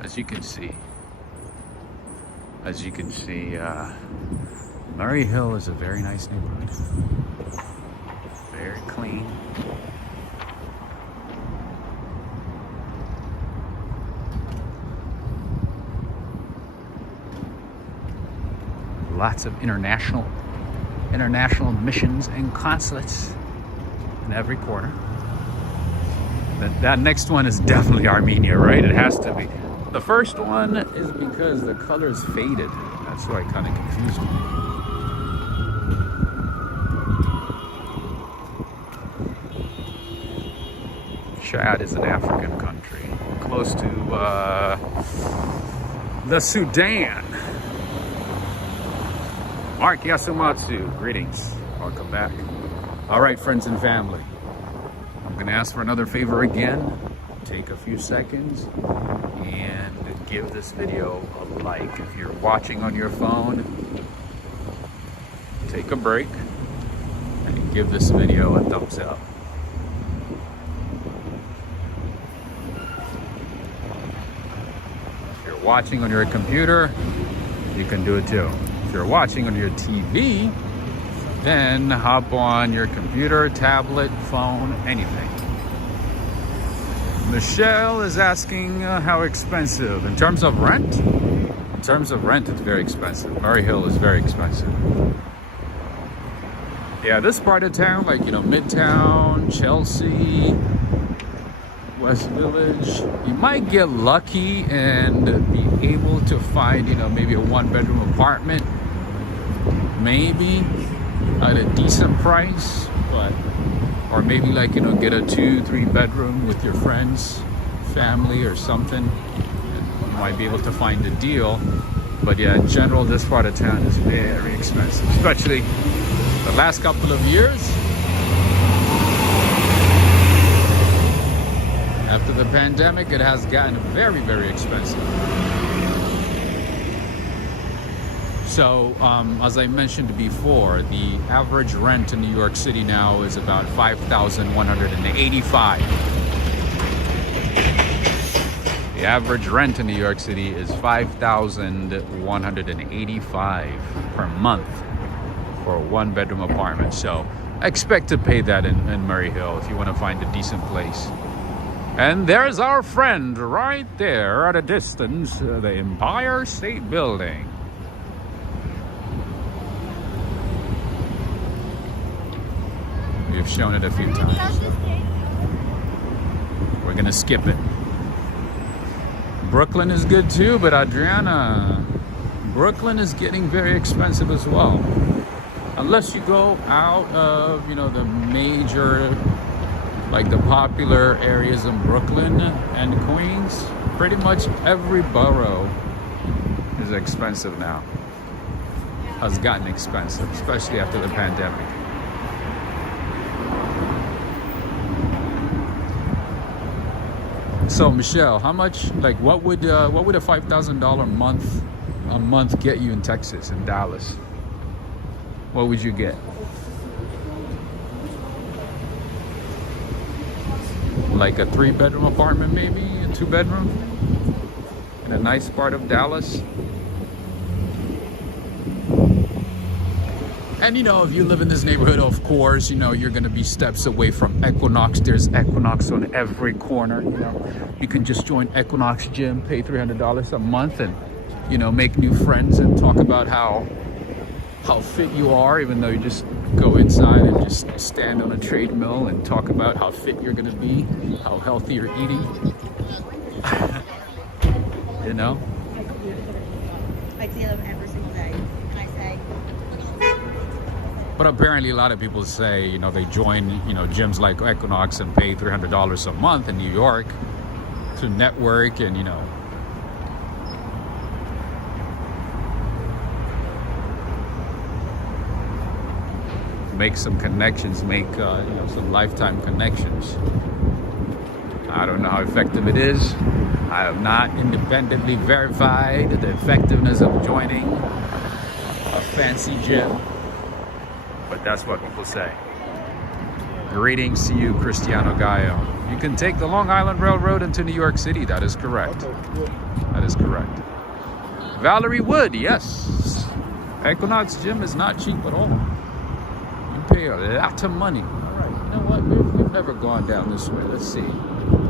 As you can see, Murray Hill is a very nice neighborhood. Very clean. Lots of international missions and consulates in every corner. That next one is definitely Armenia, right? It has to be. The first one is because the color's faded. That's why it kind of confused me. Chad is an African country, close to the Sudan. Mark Yasumatsu, greetings. Welcome back. All right, friends and family. I'm going to ask for another favor again. Take a few seconds and give this video a like. If you're watching on your phone, take a break and give this video a thumbs up. If you're watching on your computer, you can do it too. If you're watching on your TV, then hop on your computer, tablet, phone, anything. Michelle is asking how expensive. In terms of rent? In terms of rent, it's very expensive. Murray Hill is very expensive. Yeah, this part of town, like, Midtown, Chelsea, West Village, you might get lucky and be able to find, maybe a one-bedroom apartment. Maybe at a decent price, but or maybe get a 2-3 bedroom with your friends, family or something. And you might be able to find a deal. But yeah, in general, this part of town is very expensive, especially the last couple of years. After the pandemic, it has gotten very, very expensive. So, as I mentioned before, the average rent in New York City now is about $5,185. The average rent in New York City is $5,185 per month for a one-bedroom apartment. So, expect to pay that in Murray Hill if you want to find a decent place. And there's our friend right there at a distance, the Empire State Building. We've shown it a few times. We're gonna skip it. Brooklyn is good too, but Adriana, Brooklyn is getting very expensive as well. Unless you go out of, the major, like the popular areas in Brooklyn and Queens, pretty much every borough is expensive now. Has gotten expensive, especially after the pandemic. So Michelle, how much? What would a $5,000 a month get you in Texas, in Dallas? What would you get? Like a 3-bedroom apartment, maybe a 2-bedroom in a nice part of Dallas. And if you live in this neighborhood, of course, you're going to be steps away from Equinox. There's Equinox on every corner. You can just join Equinox Gym, pay $300 a month, and make new friends and talk about how fit you are, even though you just go inside and just stand on a treadmill and talk about how fit you're going to be, how healthy you're eating. I see them every single day. And I say, But apparently a lot of people say, you know, they join, you know, gyms like Equinox and pay $300 a month in New York to network and, you know, make some connections, make you know, some lifetime connections. I don't know how effective it is. I have not independently verified the effectiveness of joining a fancy gym, but that's what people say. Greetings to you, Cristiano Gallo. You can take the Long Island Railroad into New York City. That is correct. That is correct. Valerie Wood, yes. Equinox Gym is not cheap at all. You pay a lot of money. All right, you know what? We've never gone down this way. Let's see.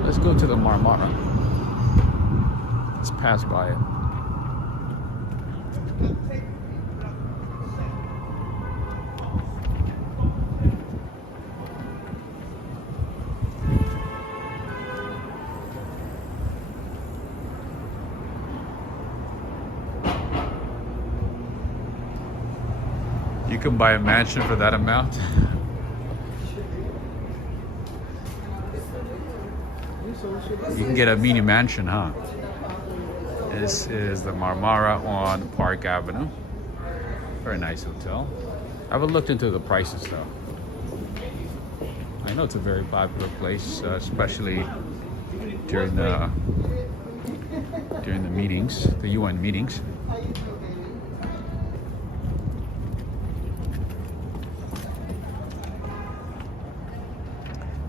Let's go to the Marmara. Let's pass by it. You can buy a mansion for that amount. You can get a mini mansion, huh? This is the Marmara on Park Avenue. Very nice hotel. I haven't looked into the prices though. I know it's a very popular place, especially during the meetings, the UN meetings.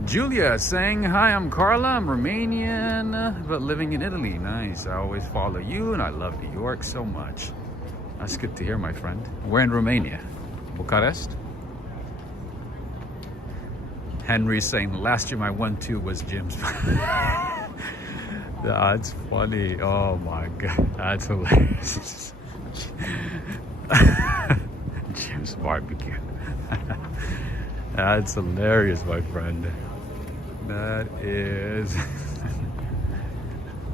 Julia saying, hi, I'm Carla, I'm Romanian, but living in Italy. Nice, I always follow you and I love New York so much. That's good to hear, my friend. We're in Romania, Bucharest. Henry's saying, the last gym I went to was Jim's. That's funny, oh my God, that's hilarious. Jim's barbecue. That's hilarious, my friend. That is,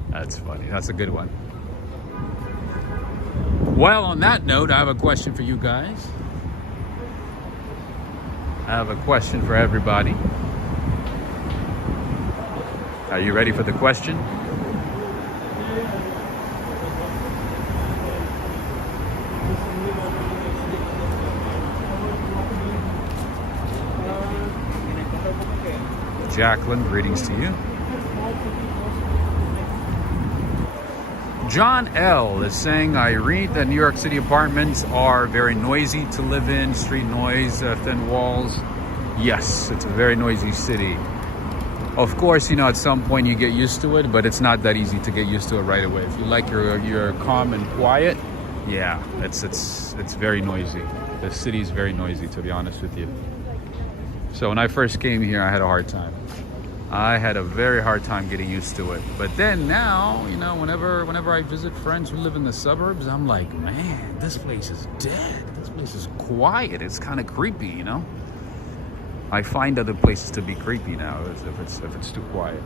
that's funny. That's a good one. Well, on that note, I have a question for you guys. I have a question for everybody. Are you ready for the question? Jacqueline, greetings to you. John L. is saying, I read that New York City apartments are very noisy to live in, street noise, thin walls. Yes, it's a very noisy city. Of course, you know, at some point you get used to it, but it's not that easy to get used to it right away. If you like your calm and quiet, yeah, it's very noisy. The city is very noisy, to be honest with you. So when I first came here, I had a hard time. I had a very hard time getting used to it. But then now, you know, whenever I visit friends who live in the suburbs, I'm like, man, this place is dead. This place is quiet. It's kind of creepy, you know? I find other places to be creepy now if it's too quiet.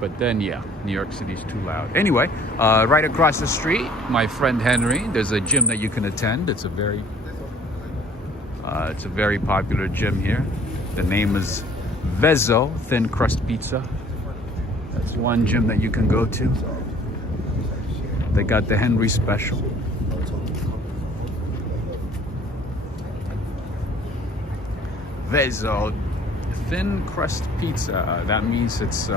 But then, yeah, New York City's too loud. Anyway, right across the street, my friend Henry, there's a gym that you can attend. It's a very popular gym here. The name is Vezzo Thin Crust Pizza. That's one gym that you can go to. They got the Henry special. Vezzo Thin Crust Pizza. That means it's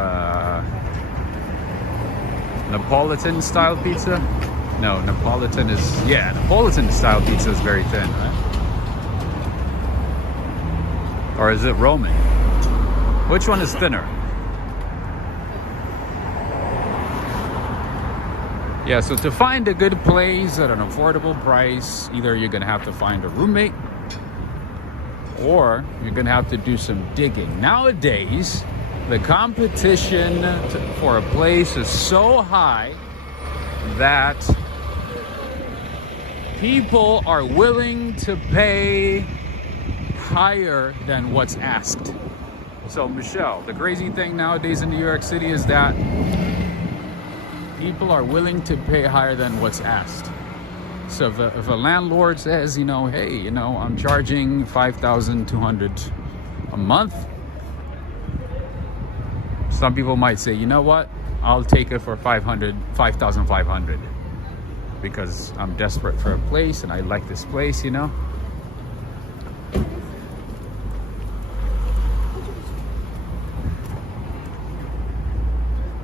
Napolitan style pizza. No, Napolitan is, yeah, Napolitan style pizza is very thin, right? Or is it Roman? Which one is thinner? Yeah, so to find a good place at an affordable price, either you're gonna have to find a roommate or you're gonna have to do some digging. Nowadays, the competition for a place is so high that people are willing to pay higher than what's asked. So Michelle, the crazy thing nowadays in New York City is that people are willing to pay higher than what's asked. So if a landlord says, you know, hey, you know, I'm charging $5,200 a month, some people might say, you know what, I'll take it for $5,500 because I'm desperate for a place and I like this place, you know.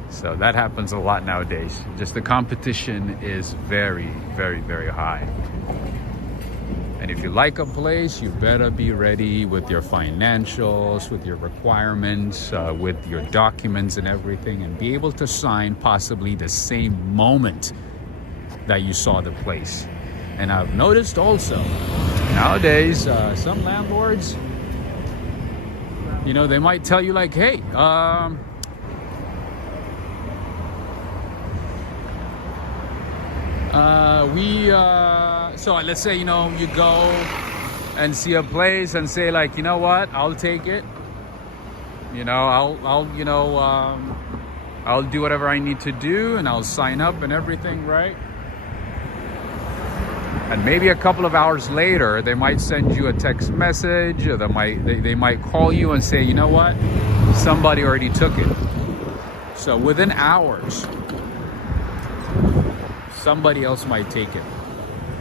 So that happens a lot nowadays. Just the competition is very, very, very high. And if you like a place, you better be ready with your financials, with your requirements, with your documents and everything, and be able to sign possibly the same moment that you saw the place. And I've noticed also, nowadays, some landlords, you know, they might tell you like, hey, so let's say, you know, you go and see a place and say like, you know what, I'll take it. You know, I'll do whatever I need to do and I'll sign up and everything, right? And maybe a couple of hours later, they might send you a text message, or they might call you and say, you know what, somebody already took it. So within hours, somebody else might take it.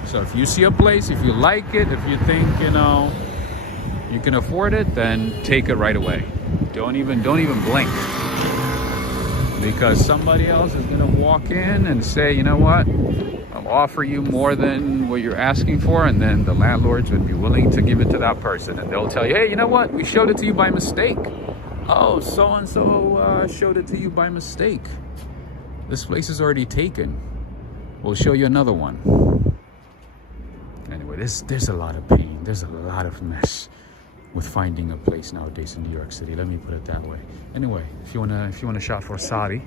So if you see a place, if you like it, if you think, you know, you can afford it, then take it right away. Don't even blink, because somebody else is gonna walk in and say, you know what, I'll offer you more than what you're asking for, and then the landlords would be willing to give it to that person, and they'll tell you, hey, you know what, we showed it to you by mistake. Oh, so and so showed it to you by mistake. This place is already taken. We'll show you another one. Anyway, there's a lot of pain. There's a lot of mess with finding a place nowadays in New York City. Let me put it that way. Anyway, if you wanna shop for sari,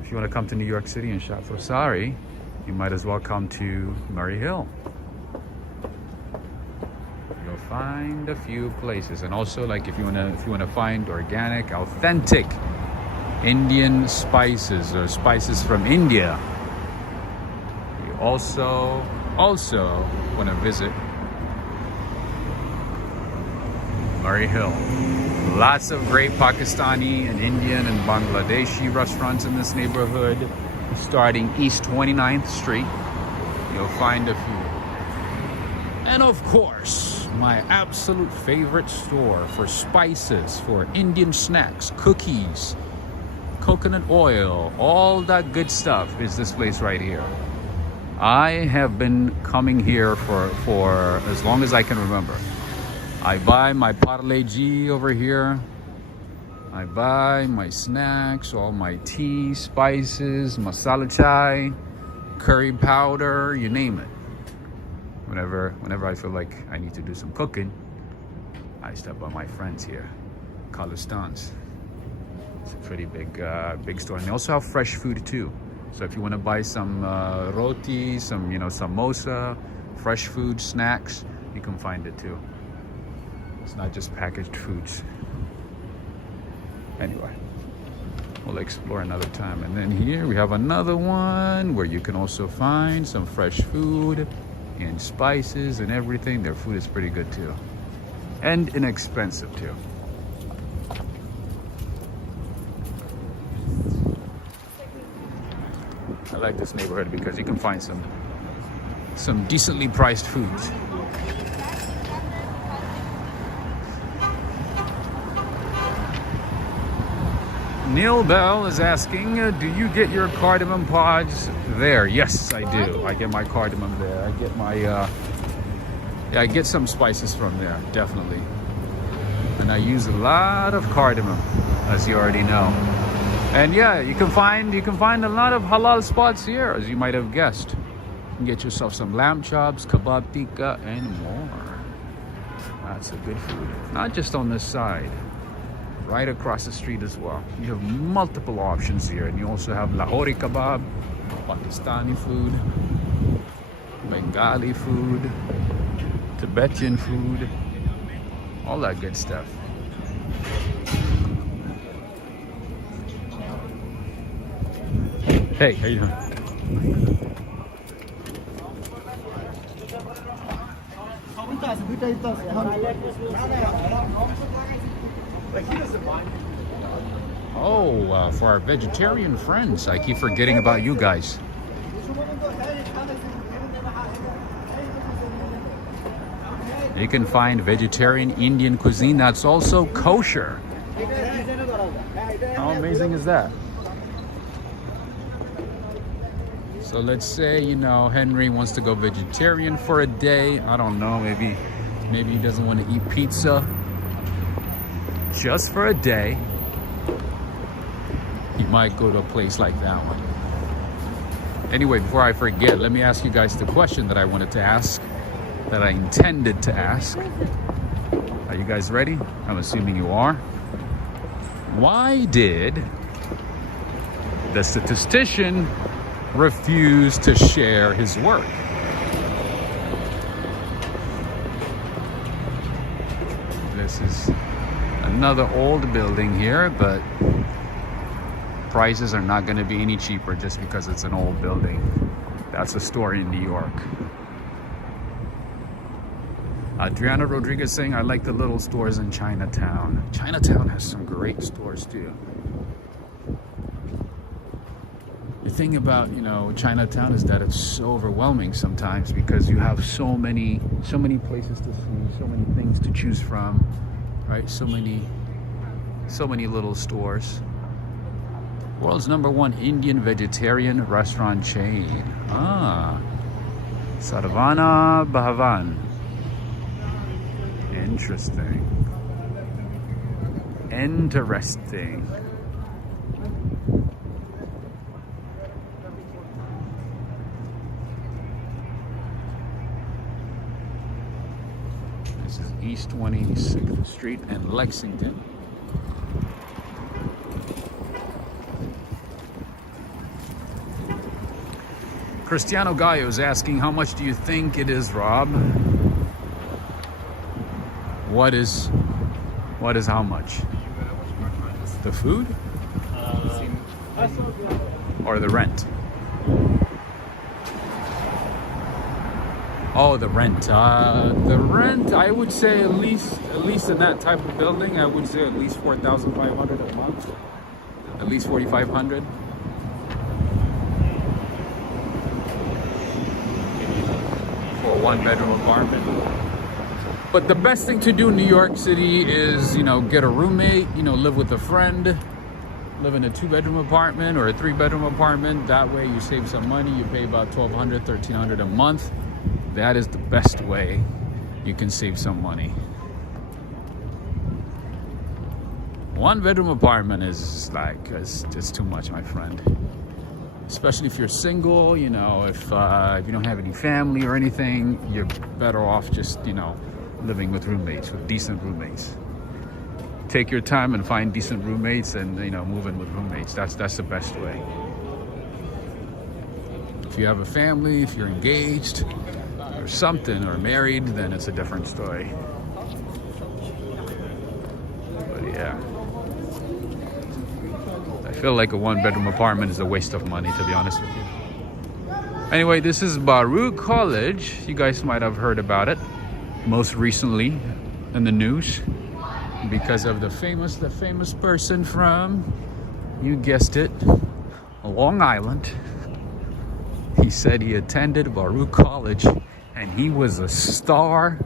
if you wanna come to New York City and shop for sari, you might as well come to Murray Hill. You'll find a few places, and also like if you wanna find organic, authentic Indian spices or spices from India. Also want to visit Murray Hill. Lots of great Pakistani and Indian and Bangladeshi restaurants in this neighborhood. Starting East 29th Street, you'll find a few. And of course, my absolute favorite store for spices, for Indian snacks, cookies, coconut oil, all that good stuff is this place right here. I have been coming here for as long as I can remember. I buy my Parle G over here. I buy my snacks, all my tea, spices, masala chai, curry powder, you name it. Whenever I feel like I need to do some cooking, I stop by my friends here, Khalistan's. It's a pretty big store, and they also have fresh food too. So if you want to buy some roti, some samosa, fresh food, snacks, you can find it too. It's not just packaged foods. Anyway, we'll explore another time. And then here we have another one where you can also find some fresh food and spices and everything. Their food is pretty good too, and inexpensive too. I like this neighborhood because you can find some decently priced foods. Neil Bell is asking, do you get your cardamom pods there? Yes, I do. I get my cardamom there. I get my, I get some spices from there, definitely. And I use a lot of cardamom, as you already know. And yeah, you can find a lot of halal spots here, as you might have guessed. You can get yourself some lamb chops, kebab tikka, and more. That's a good food. Not just on this side, right across the street as well. You have multiple options here, and you also have Lahori kebab, Pakistani food, Bengali food, Tibetan food, all that good stuff. Hey, how you doing? Oh, for our vegetarian friends, I keep forgetting about you guys. You can find vegetarian Indian cuisine that's also kosher. How amazing is that? So let's say, you know, Henry wants to go vegetarian for a day. I don't know, maybe he doesn't want to eat pizza. Just for a day, he might go to a place like that one. Anyway, before I forget, let me ask you guys the question that I wanted to ask, that I intended to ask. Are you guys ready? I'm assuming you are. Why did the statistician refuse to share his work? This is another old building here, but prices are not going to be any cheaper just because it's an old building. That's a store in New York. Adriana Rodriguez saying, I like the little stores in Chinatown. Chinatown has some great stores too. The thing about, you know, Chinatown is that it's so overwhelming sometimes because you have so many places to see, so many things to choose from, right? So many little stores. World's #1 Indian vegetarian restaurant chain. Saravana Bhavan. Interesting. This is East 26th Street in Lexington. Cristiano Gallo is asking, how much do you think it is, Rob? What is how much? The food? Or the rent? Oh, the rent. The rent, I would say at least in that type of building, I would say at least $4,500 a month. At least $4,500. For a 1-bedroom apartment. But the best thing to do in New York City is, you know, get a roommate, you know, live with a friend, live in a 2-bedroom apartment or a 3-bedroom apartment. That way you save some money. You pay about $1,200, $1,300 a month. That is the best way you can save some money. 1-bedroom apartment is like, it's too much, my friend. Especially if you're single, you know, if you don't have any family or anything, you're better off just, you know, living with roommates, with decent roommates. Take your time and find decent roommates and, you know, move in with roommates. That's the best way. If you have a family, if you're engaged or something, or married, then it's a different story. But yeah. I feel like a 1-bedroom apartment is a waste of money, to be honest with you. Anyway, this is Baruch College. You guys might have heard about it most recently in the news because of the famous person from, you guessed it, Long Island. He said he attended Baruch College and he was a star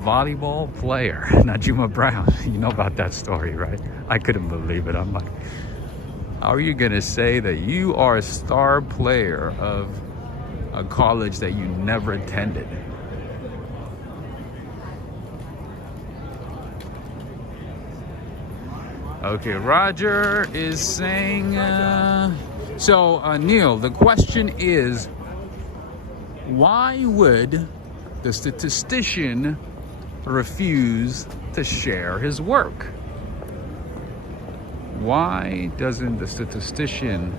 volleyball player. Najima Brown, you know about that story, right? I couldn't believe it. I'm like, how are you gonna say that you are a star player of a college that you never attended? Okay, Roger is saying, Neil, the question is, why would the statistician refuse to share his work? Why doesn't the statistician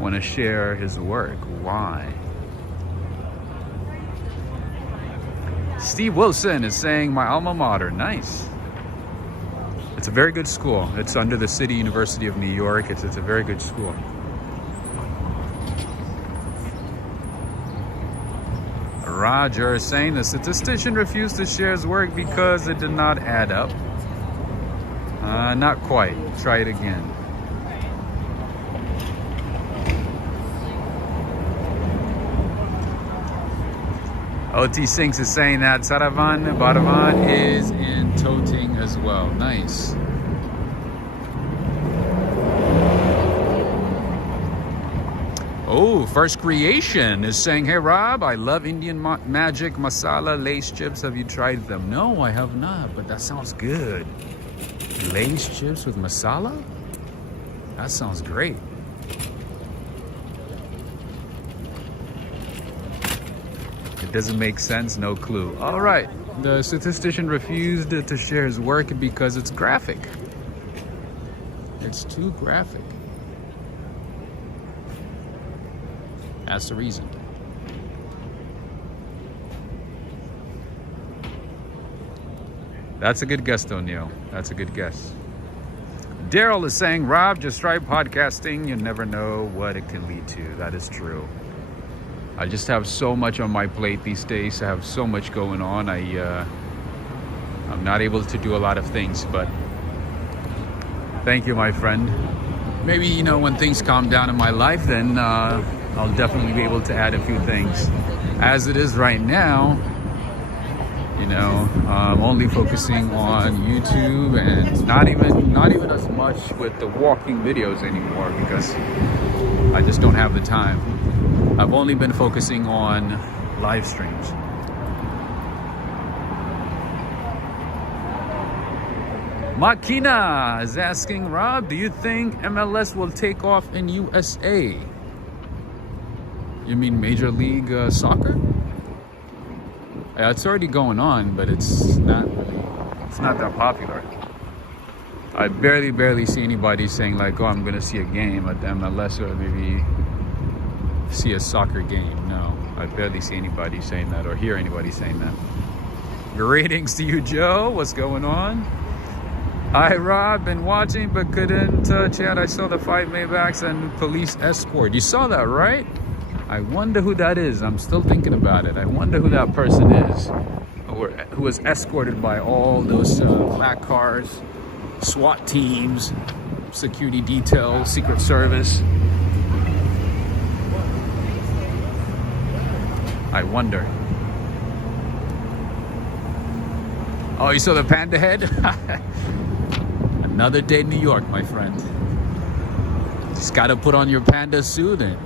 want to share his work? Why? Steve Wilson is saying, my alma mater. Nice. It's a very good school. It's under the City University of New York. It's a very good school. Roger is saying the statistician refused to share his work because it did not add up. Not quite. Try it again. OT Sinks is saying that Baravan is in Toting as well. Nice. Oh, First Creation is saying, hey Rob, I love Indian Magic Masala Lace Chips. Have you tried them? No, I have not, but that sounds good. Lace chips with masala? That sounds great. It doesn't make sense, no clue. All right, the statistician refused to share his work because it's graphic. It's too graphic. That's the reason. That's a good guess, though, Neil. That's a good guess. Daryl is saying, Rob, just try podcasting. You never know what it can lead to. That is true. I just have so much on my plate these days. I have so much going on. I'm not able to do a lot of things, but thank you, my friend. Maybe, you know, when things calm down in my life, then I'll definitely be able to add a few things. As it is right now, you know, I'm only focusing on YouTube and not even as much with the walking videos anymore because I just don't have the time. I've only been focusing on live streams. Makina is asking, Rob, do you think MLS will take off in USA? You mean Major League Soccer? Yeah, it's already going on, but it's not that popular. I barely see anybody saying like, oh, I'm gonna see a game at the MLS or maybe see a soccer game. No, I barely see anybody saying that or hear anybody saying that. Greetings to you, Joe. What's going on? Hi, Rob. Been watching but couldn't chat. I saw the 5 Maybachs and police escort. You saw that, right? I wonder who that is. I'm still thinking about it. I wonder who that person is who was escorted by all those black cars, SWAT teams, security detail, Secret Service. I wonder. Oh, you saw the panda head? Another day in New York, my friend. Just gotta put on your panda suit and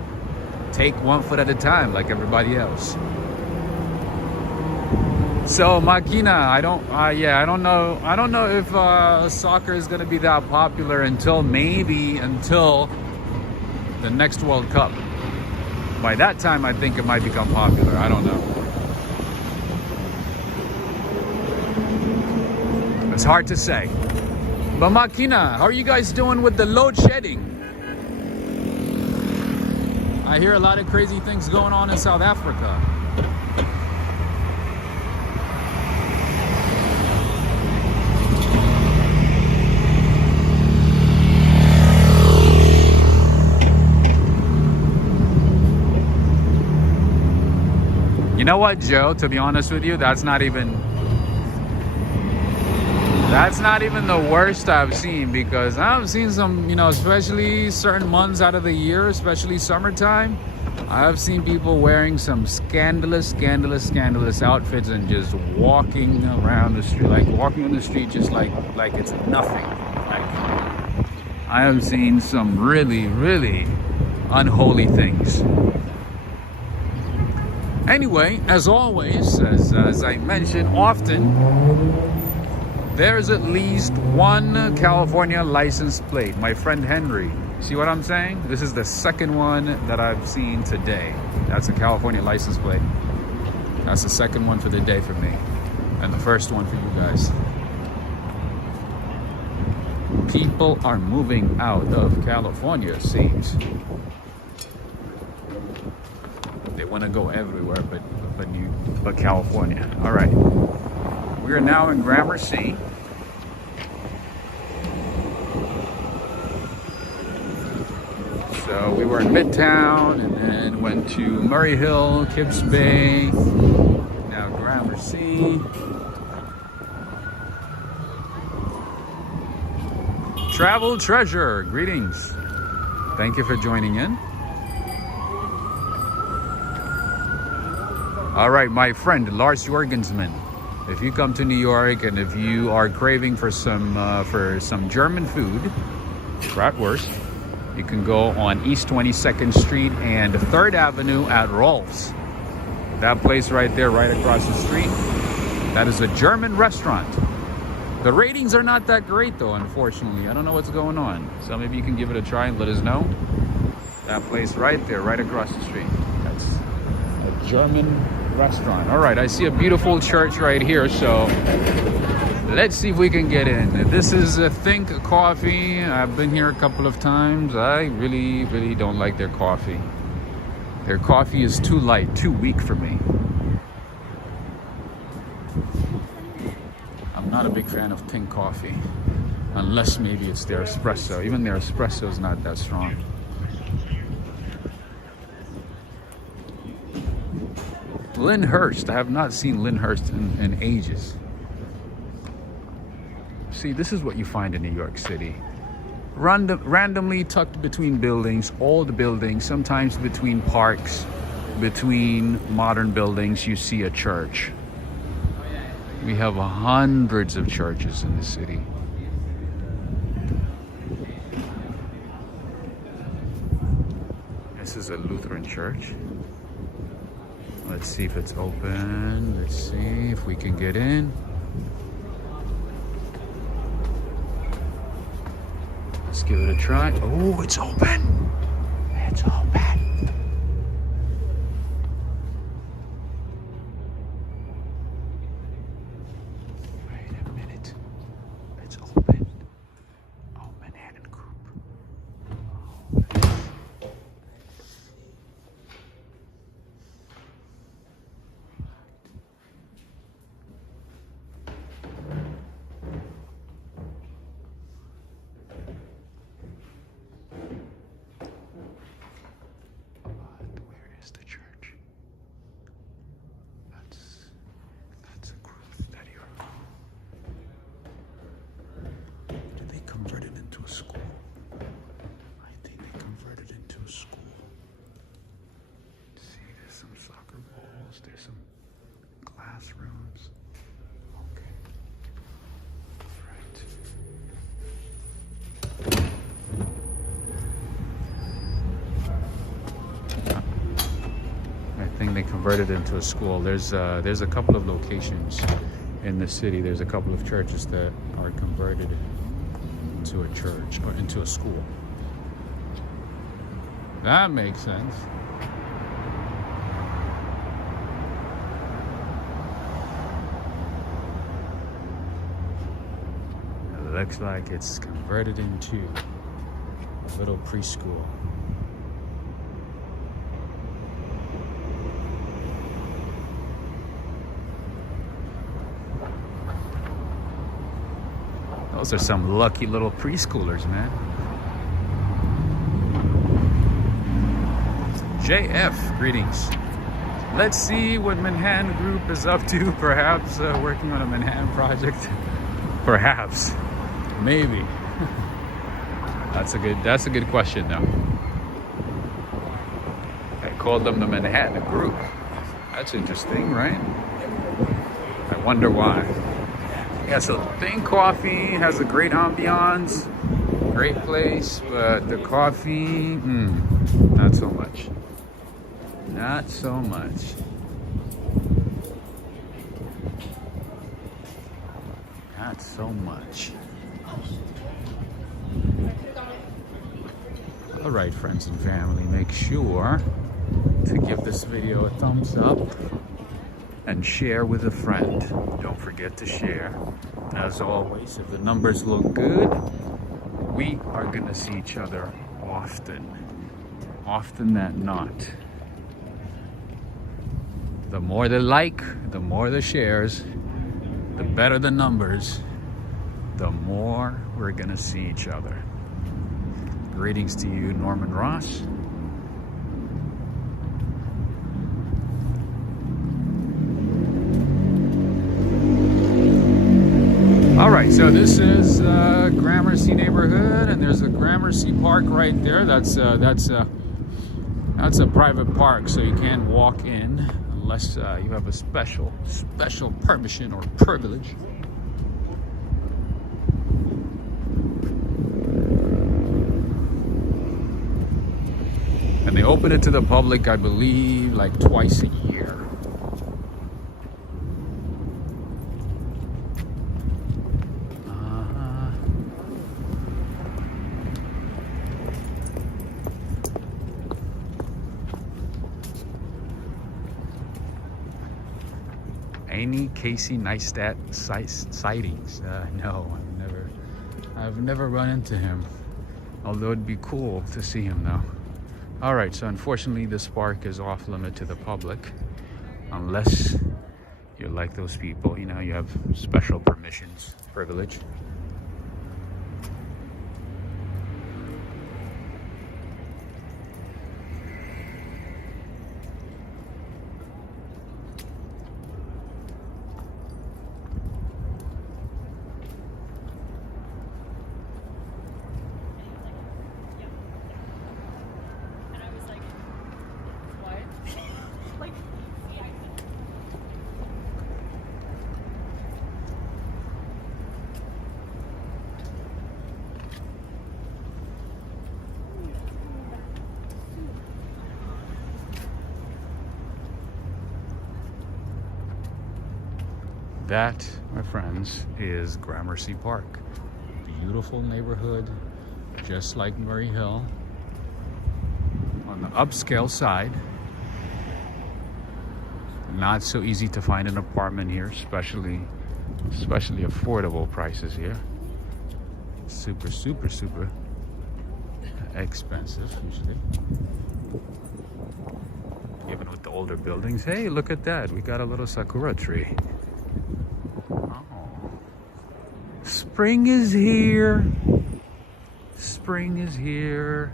take 1 foot at a time like everybody else. So Makina, I don't know if soccer is going to be that popular until the next World Cup. By that time, I think it might become popular. I don't know. It's hard to say. But Makina, how are you guys doing with the load shedding? I hear a lot of crazy things going on in South Africa. You know what, Joe? To be honest with you, that's not even the worst I've seen, because I've seen some, you know, especially certain months out of the year, especially summertime, I've seen people wearing some scandalous outfits and just walking around the street, like walking on the street just like it's nothing. Like, I have seen some really unholy things. Anyway, as always, as I mention often, there's at least one California license plate. My friend Henry, see what I'm saying? This is the second one that I've seen today. That's a California license plate. That's the second one for the day for me. And the first one for you guys. People are moving out of California, it seems. They want to go everywhere but California. All right. We are now in Gramercy. So we were in Midtown and then went to Murray Hill, Kips Bay, Gramercy. Travel Treasure, greetings. Thank you for joining in. All right, my friend, Lars Jorgensman. If you come to New York and if you are craving for some German food, bratwurst, you can go on East 22nd Street and 3rd Avenue at Rolf's. That place right there, right across the street, that is a German restaurant. The ratings are not that great though, unfortunately. I don't know what's going on. So maybe you can give it a try and let us know. That place right there, right across the street. That's a German restaurant. All right, I see a beautiful church right here, so let's see if we can get in. This is Think Coffee. I've been here a couple of times. I really don't like their coffee. Their coffee is too light, too weak for me. I'm not a big fan of Think Coffee, unless maybe it's their espresso. Even their espresso is not that strong. Lyndhurst. I have not seen Lyndhurst in ages. See, this is what you find in New York City. Randomly tucked between buildings, old buildings, sometimes between parks, between modern buildings, you see a church. We have hundreds of churches in the city. This is a Lutheran church. Let's see if it's open. Let's see if we can get in. Let's give it a try. Oh, it's open. It's open. Wait a minute. It's open. Oh, Manhattan Group. There's some classrooms. Okay. Right. I think they converted it into a school. There's a couple of locations in the city. There's a couple of churches that are converted into a church or into a school. That makes sense. Looks like it's converted into a little preschool. Those are some lucky little preschoolers, man. JF, greetings. Let's see what Manhattan Group is up to. Perhaps working on a Manhattan project. Perhaps. Maybe. That's a good question though. I called them the Manhattan Group. That's interesting, right? I wonder why. Yeah, so Think Coffee has a great ambiance, great place, but the coffee, not so much. Not so much. Not so much. All right, friends and family, make sure to give this video a thumbs up and share with a friend. Don't forget to share. As always, if the numbers look good, we are gonna see each other often than not. The more the like, the more the shares, the better the numbers, the more we're gonna see each other. Greetings to you, Norman Ross. All right, so this is Gramercy neighborhood, and there's a Gramercy Park right there. That's a private park, so you can't walk in unless you have a special permission or privilege. And they open it to the public, I believe, like twice a year. Any Casey Neistat sightings? No, I've never run into him. Although it'd be cool to see him though. All right, so unfortunately this park is off limit to the public, unless you're like those people, you know, you have special permissions, privilege. That, my friends, is Gramercy Park. Beautiful neighborhood, just like Murray Hill. On the upscale side. Not so easy to find an apartment here, especially affordable prices here. Super expensive usually. Even with the older buildings. Hey, look at that. We got a little sakura tree. Spring is here. Spring is here.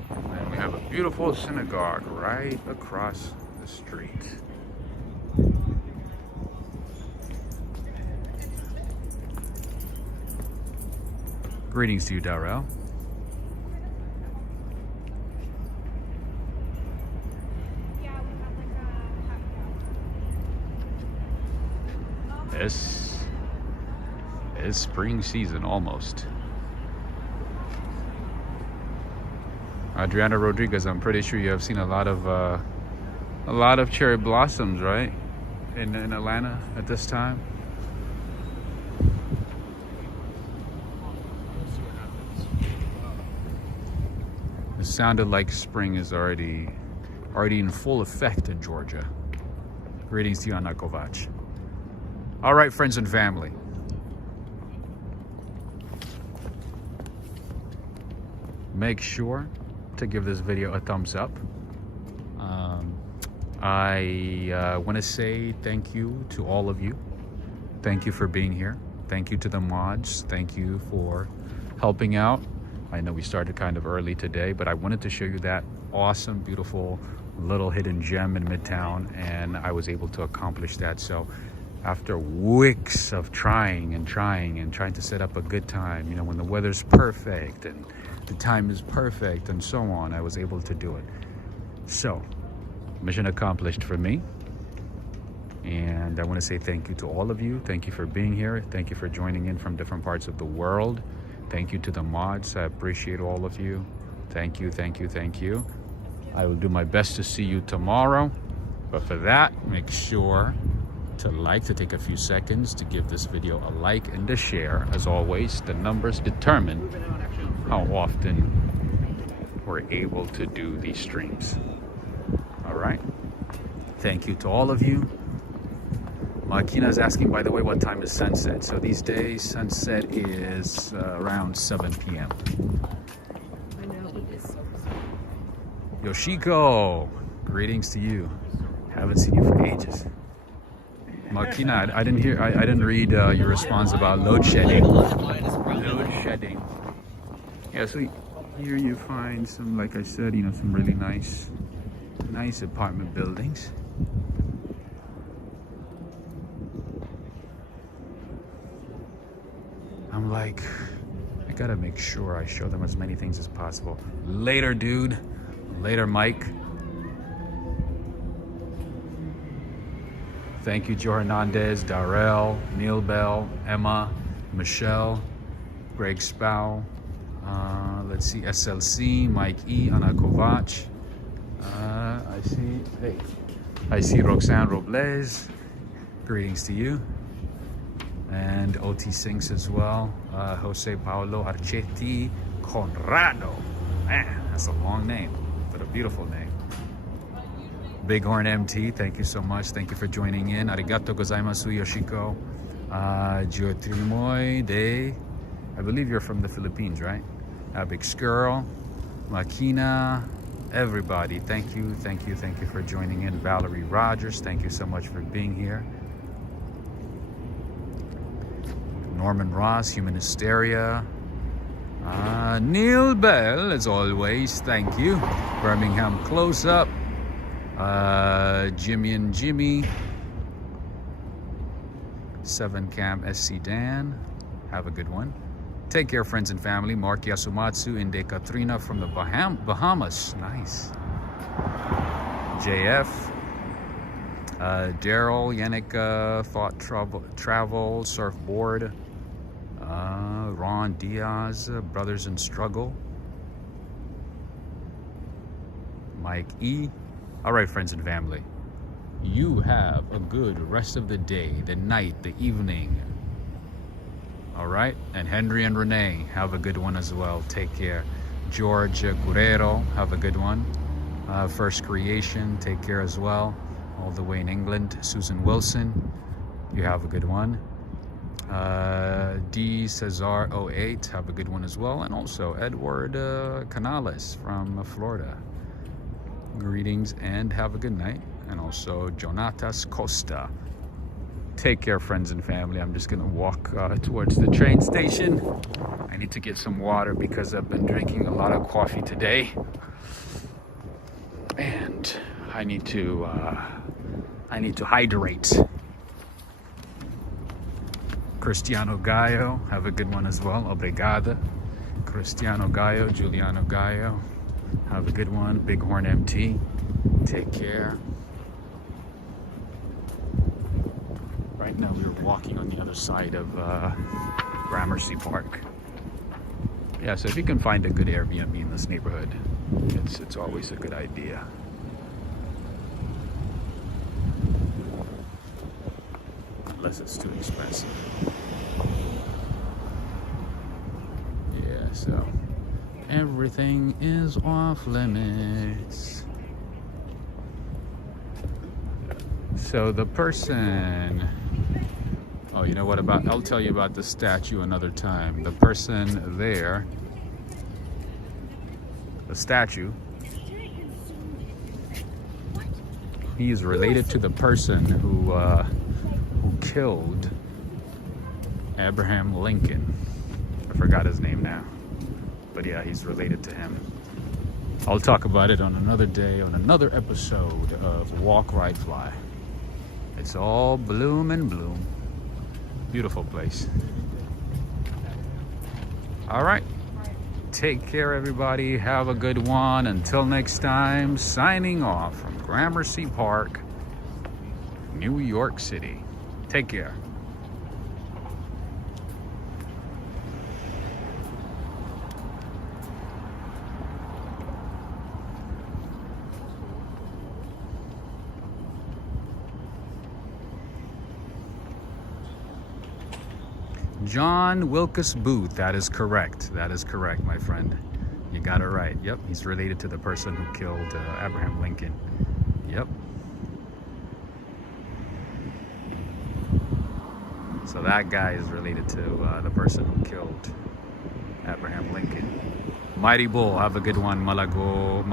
And we have a beautiful synagogue right across the street. Greetings to you, Darrell. This is spring season almost. Adriana Rodriguez, I'm pretty sure you have seen a lot of cherry blossoms, right? In Atlanta at this time. It sounded like spring is already in full effect in Georgia. Greetings to you, Anna Kovac. All right, friends and family. Make sure to give this video a thumbs up. I want to say thank you to all of you. Thank you for being here. Thank you to the mods. Thank you for helping out. I know we started kind of early today, but I wanted to show you that awesome, beautiful little hidden gem in Midtown, and I was able to accomplish that. So after weeks of trying to set up a good time, you know, when the weather's perfect and the time is perfect and so on, I was able to do it. So, mission accomplished for me. And I want to say thank you to all of you. Thank you for being here. Thank you for joining in from different parts of the world. Thank you to the mods. I appreciate all of you. Thank you. I will do my best to see you tomorrow. But for that, make sure to take a few seconds to give this video a like and a share. As always, the numbers determine how often we're able to do these streams. All right. Thank you to all of you. Makina is asking, by the way, what time is sunset? So these days, sunset is around 7 p.m. Yoshiko, greetings to you. Haven't seen you for ages. Makina, I didn't read your response about load shedding. Load shedding. Yeah, so here you find some, like I said, you know, some really nice apartment buildings. I'm like, I gotta make sure I show them as many things as possible. Later, dude. Later, Mike. Thank you, Joe Hernandez, Darrell, Neil Bell, Emma, Michelle, Greg Spow. Let's see, SLC, Mike E, Ana Kovac. I see Roxanne Robles. Greetings to you. And OT Sinks as well. Jose Paolo Archetti Conrado. Man, that's a long name, but a beautiful name. Bighorn MT, thank you so much. Thank you for joining in. Arigato gozaimasu, Yoshiko. Giotrimoy de, I believe you're from the Philippines, right? Big Skirl, Makina, everybody. Thank you for joining in. Valerie Rogers, thank you so much for being here. Norman Ross, Human Hysteria. Neil Bell, as always, thank you. Birmingham Close Up. Jimmy and Jimmy. 7 Cam SC Dan. Have a good one. Take care, friends and family. Mark Yasumatsu, Inde Katrina from the Bahamas. Nice. JF. Daryl, Yannick, Thought Travel, Surfboard. Ron Diaz, Brothers in Struggle. Mike E. All right, friends and family. You have a good rest of the day, the night, the evening. All right, and Henry and Renee, have a good one as well. Take care. George Guerrero, have a good one. First Creation, take care as well. All the way in England. Susan Wilson, you have a good one. D Cesar 08, have a good one as well. And also Edward Canales from Florida. Greetings and have a good night. And also Jonatas Costa. Take care, friends and family. I'm just gonna walk towards the train station. I need to get some water because I've been drinking a lot of coffee today. And I need to hydrate. Cristiano Gallo, have a good one as well. Obrigada. Cristiano Gallo, Giuliano Gallo, have a good one. Bighorn MT, take care. Right now we're walking on the other side of Gramercy Park. Yeah, so if you can find a good Airbnb in this neighborhood, it's always a good idea. Unless it's too expensive. Yeah, so everything is off limits. So the person, oh, you know what about, I'll tell you about the statue another time. The person there, the statue, he is related to the person who killed Abraham Lincoln. I forgot his name now, but yeah, he's related to him. I'll talk about it on another day, on another episode of Walk, Ride, Fly. It's all bloom and bloom. Beautiful place. All right. Take care, everybody. Have a good one. Until next time, signing off from Gramercy Park, New York City. Take care. John Wilkes Booth, that is correct. That is correct, my friend. You got it right. Yep, he's related to the person who killed Abraham Lincoln. Yep. So that guy is related to the person who killed Abraham Lincoln. Mighty Bull, have a good one. Malagorzata.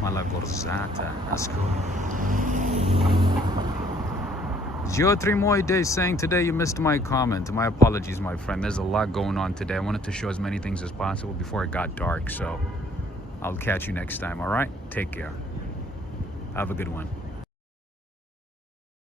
Malagorzata, that's cool. Giotrimoide saying today you missed my comment. My apologies, my friend. There's a lot going on today. I wanted to show as many things as possible before it got dark. So I'll catch you next time, all right? Take care. Have a good one.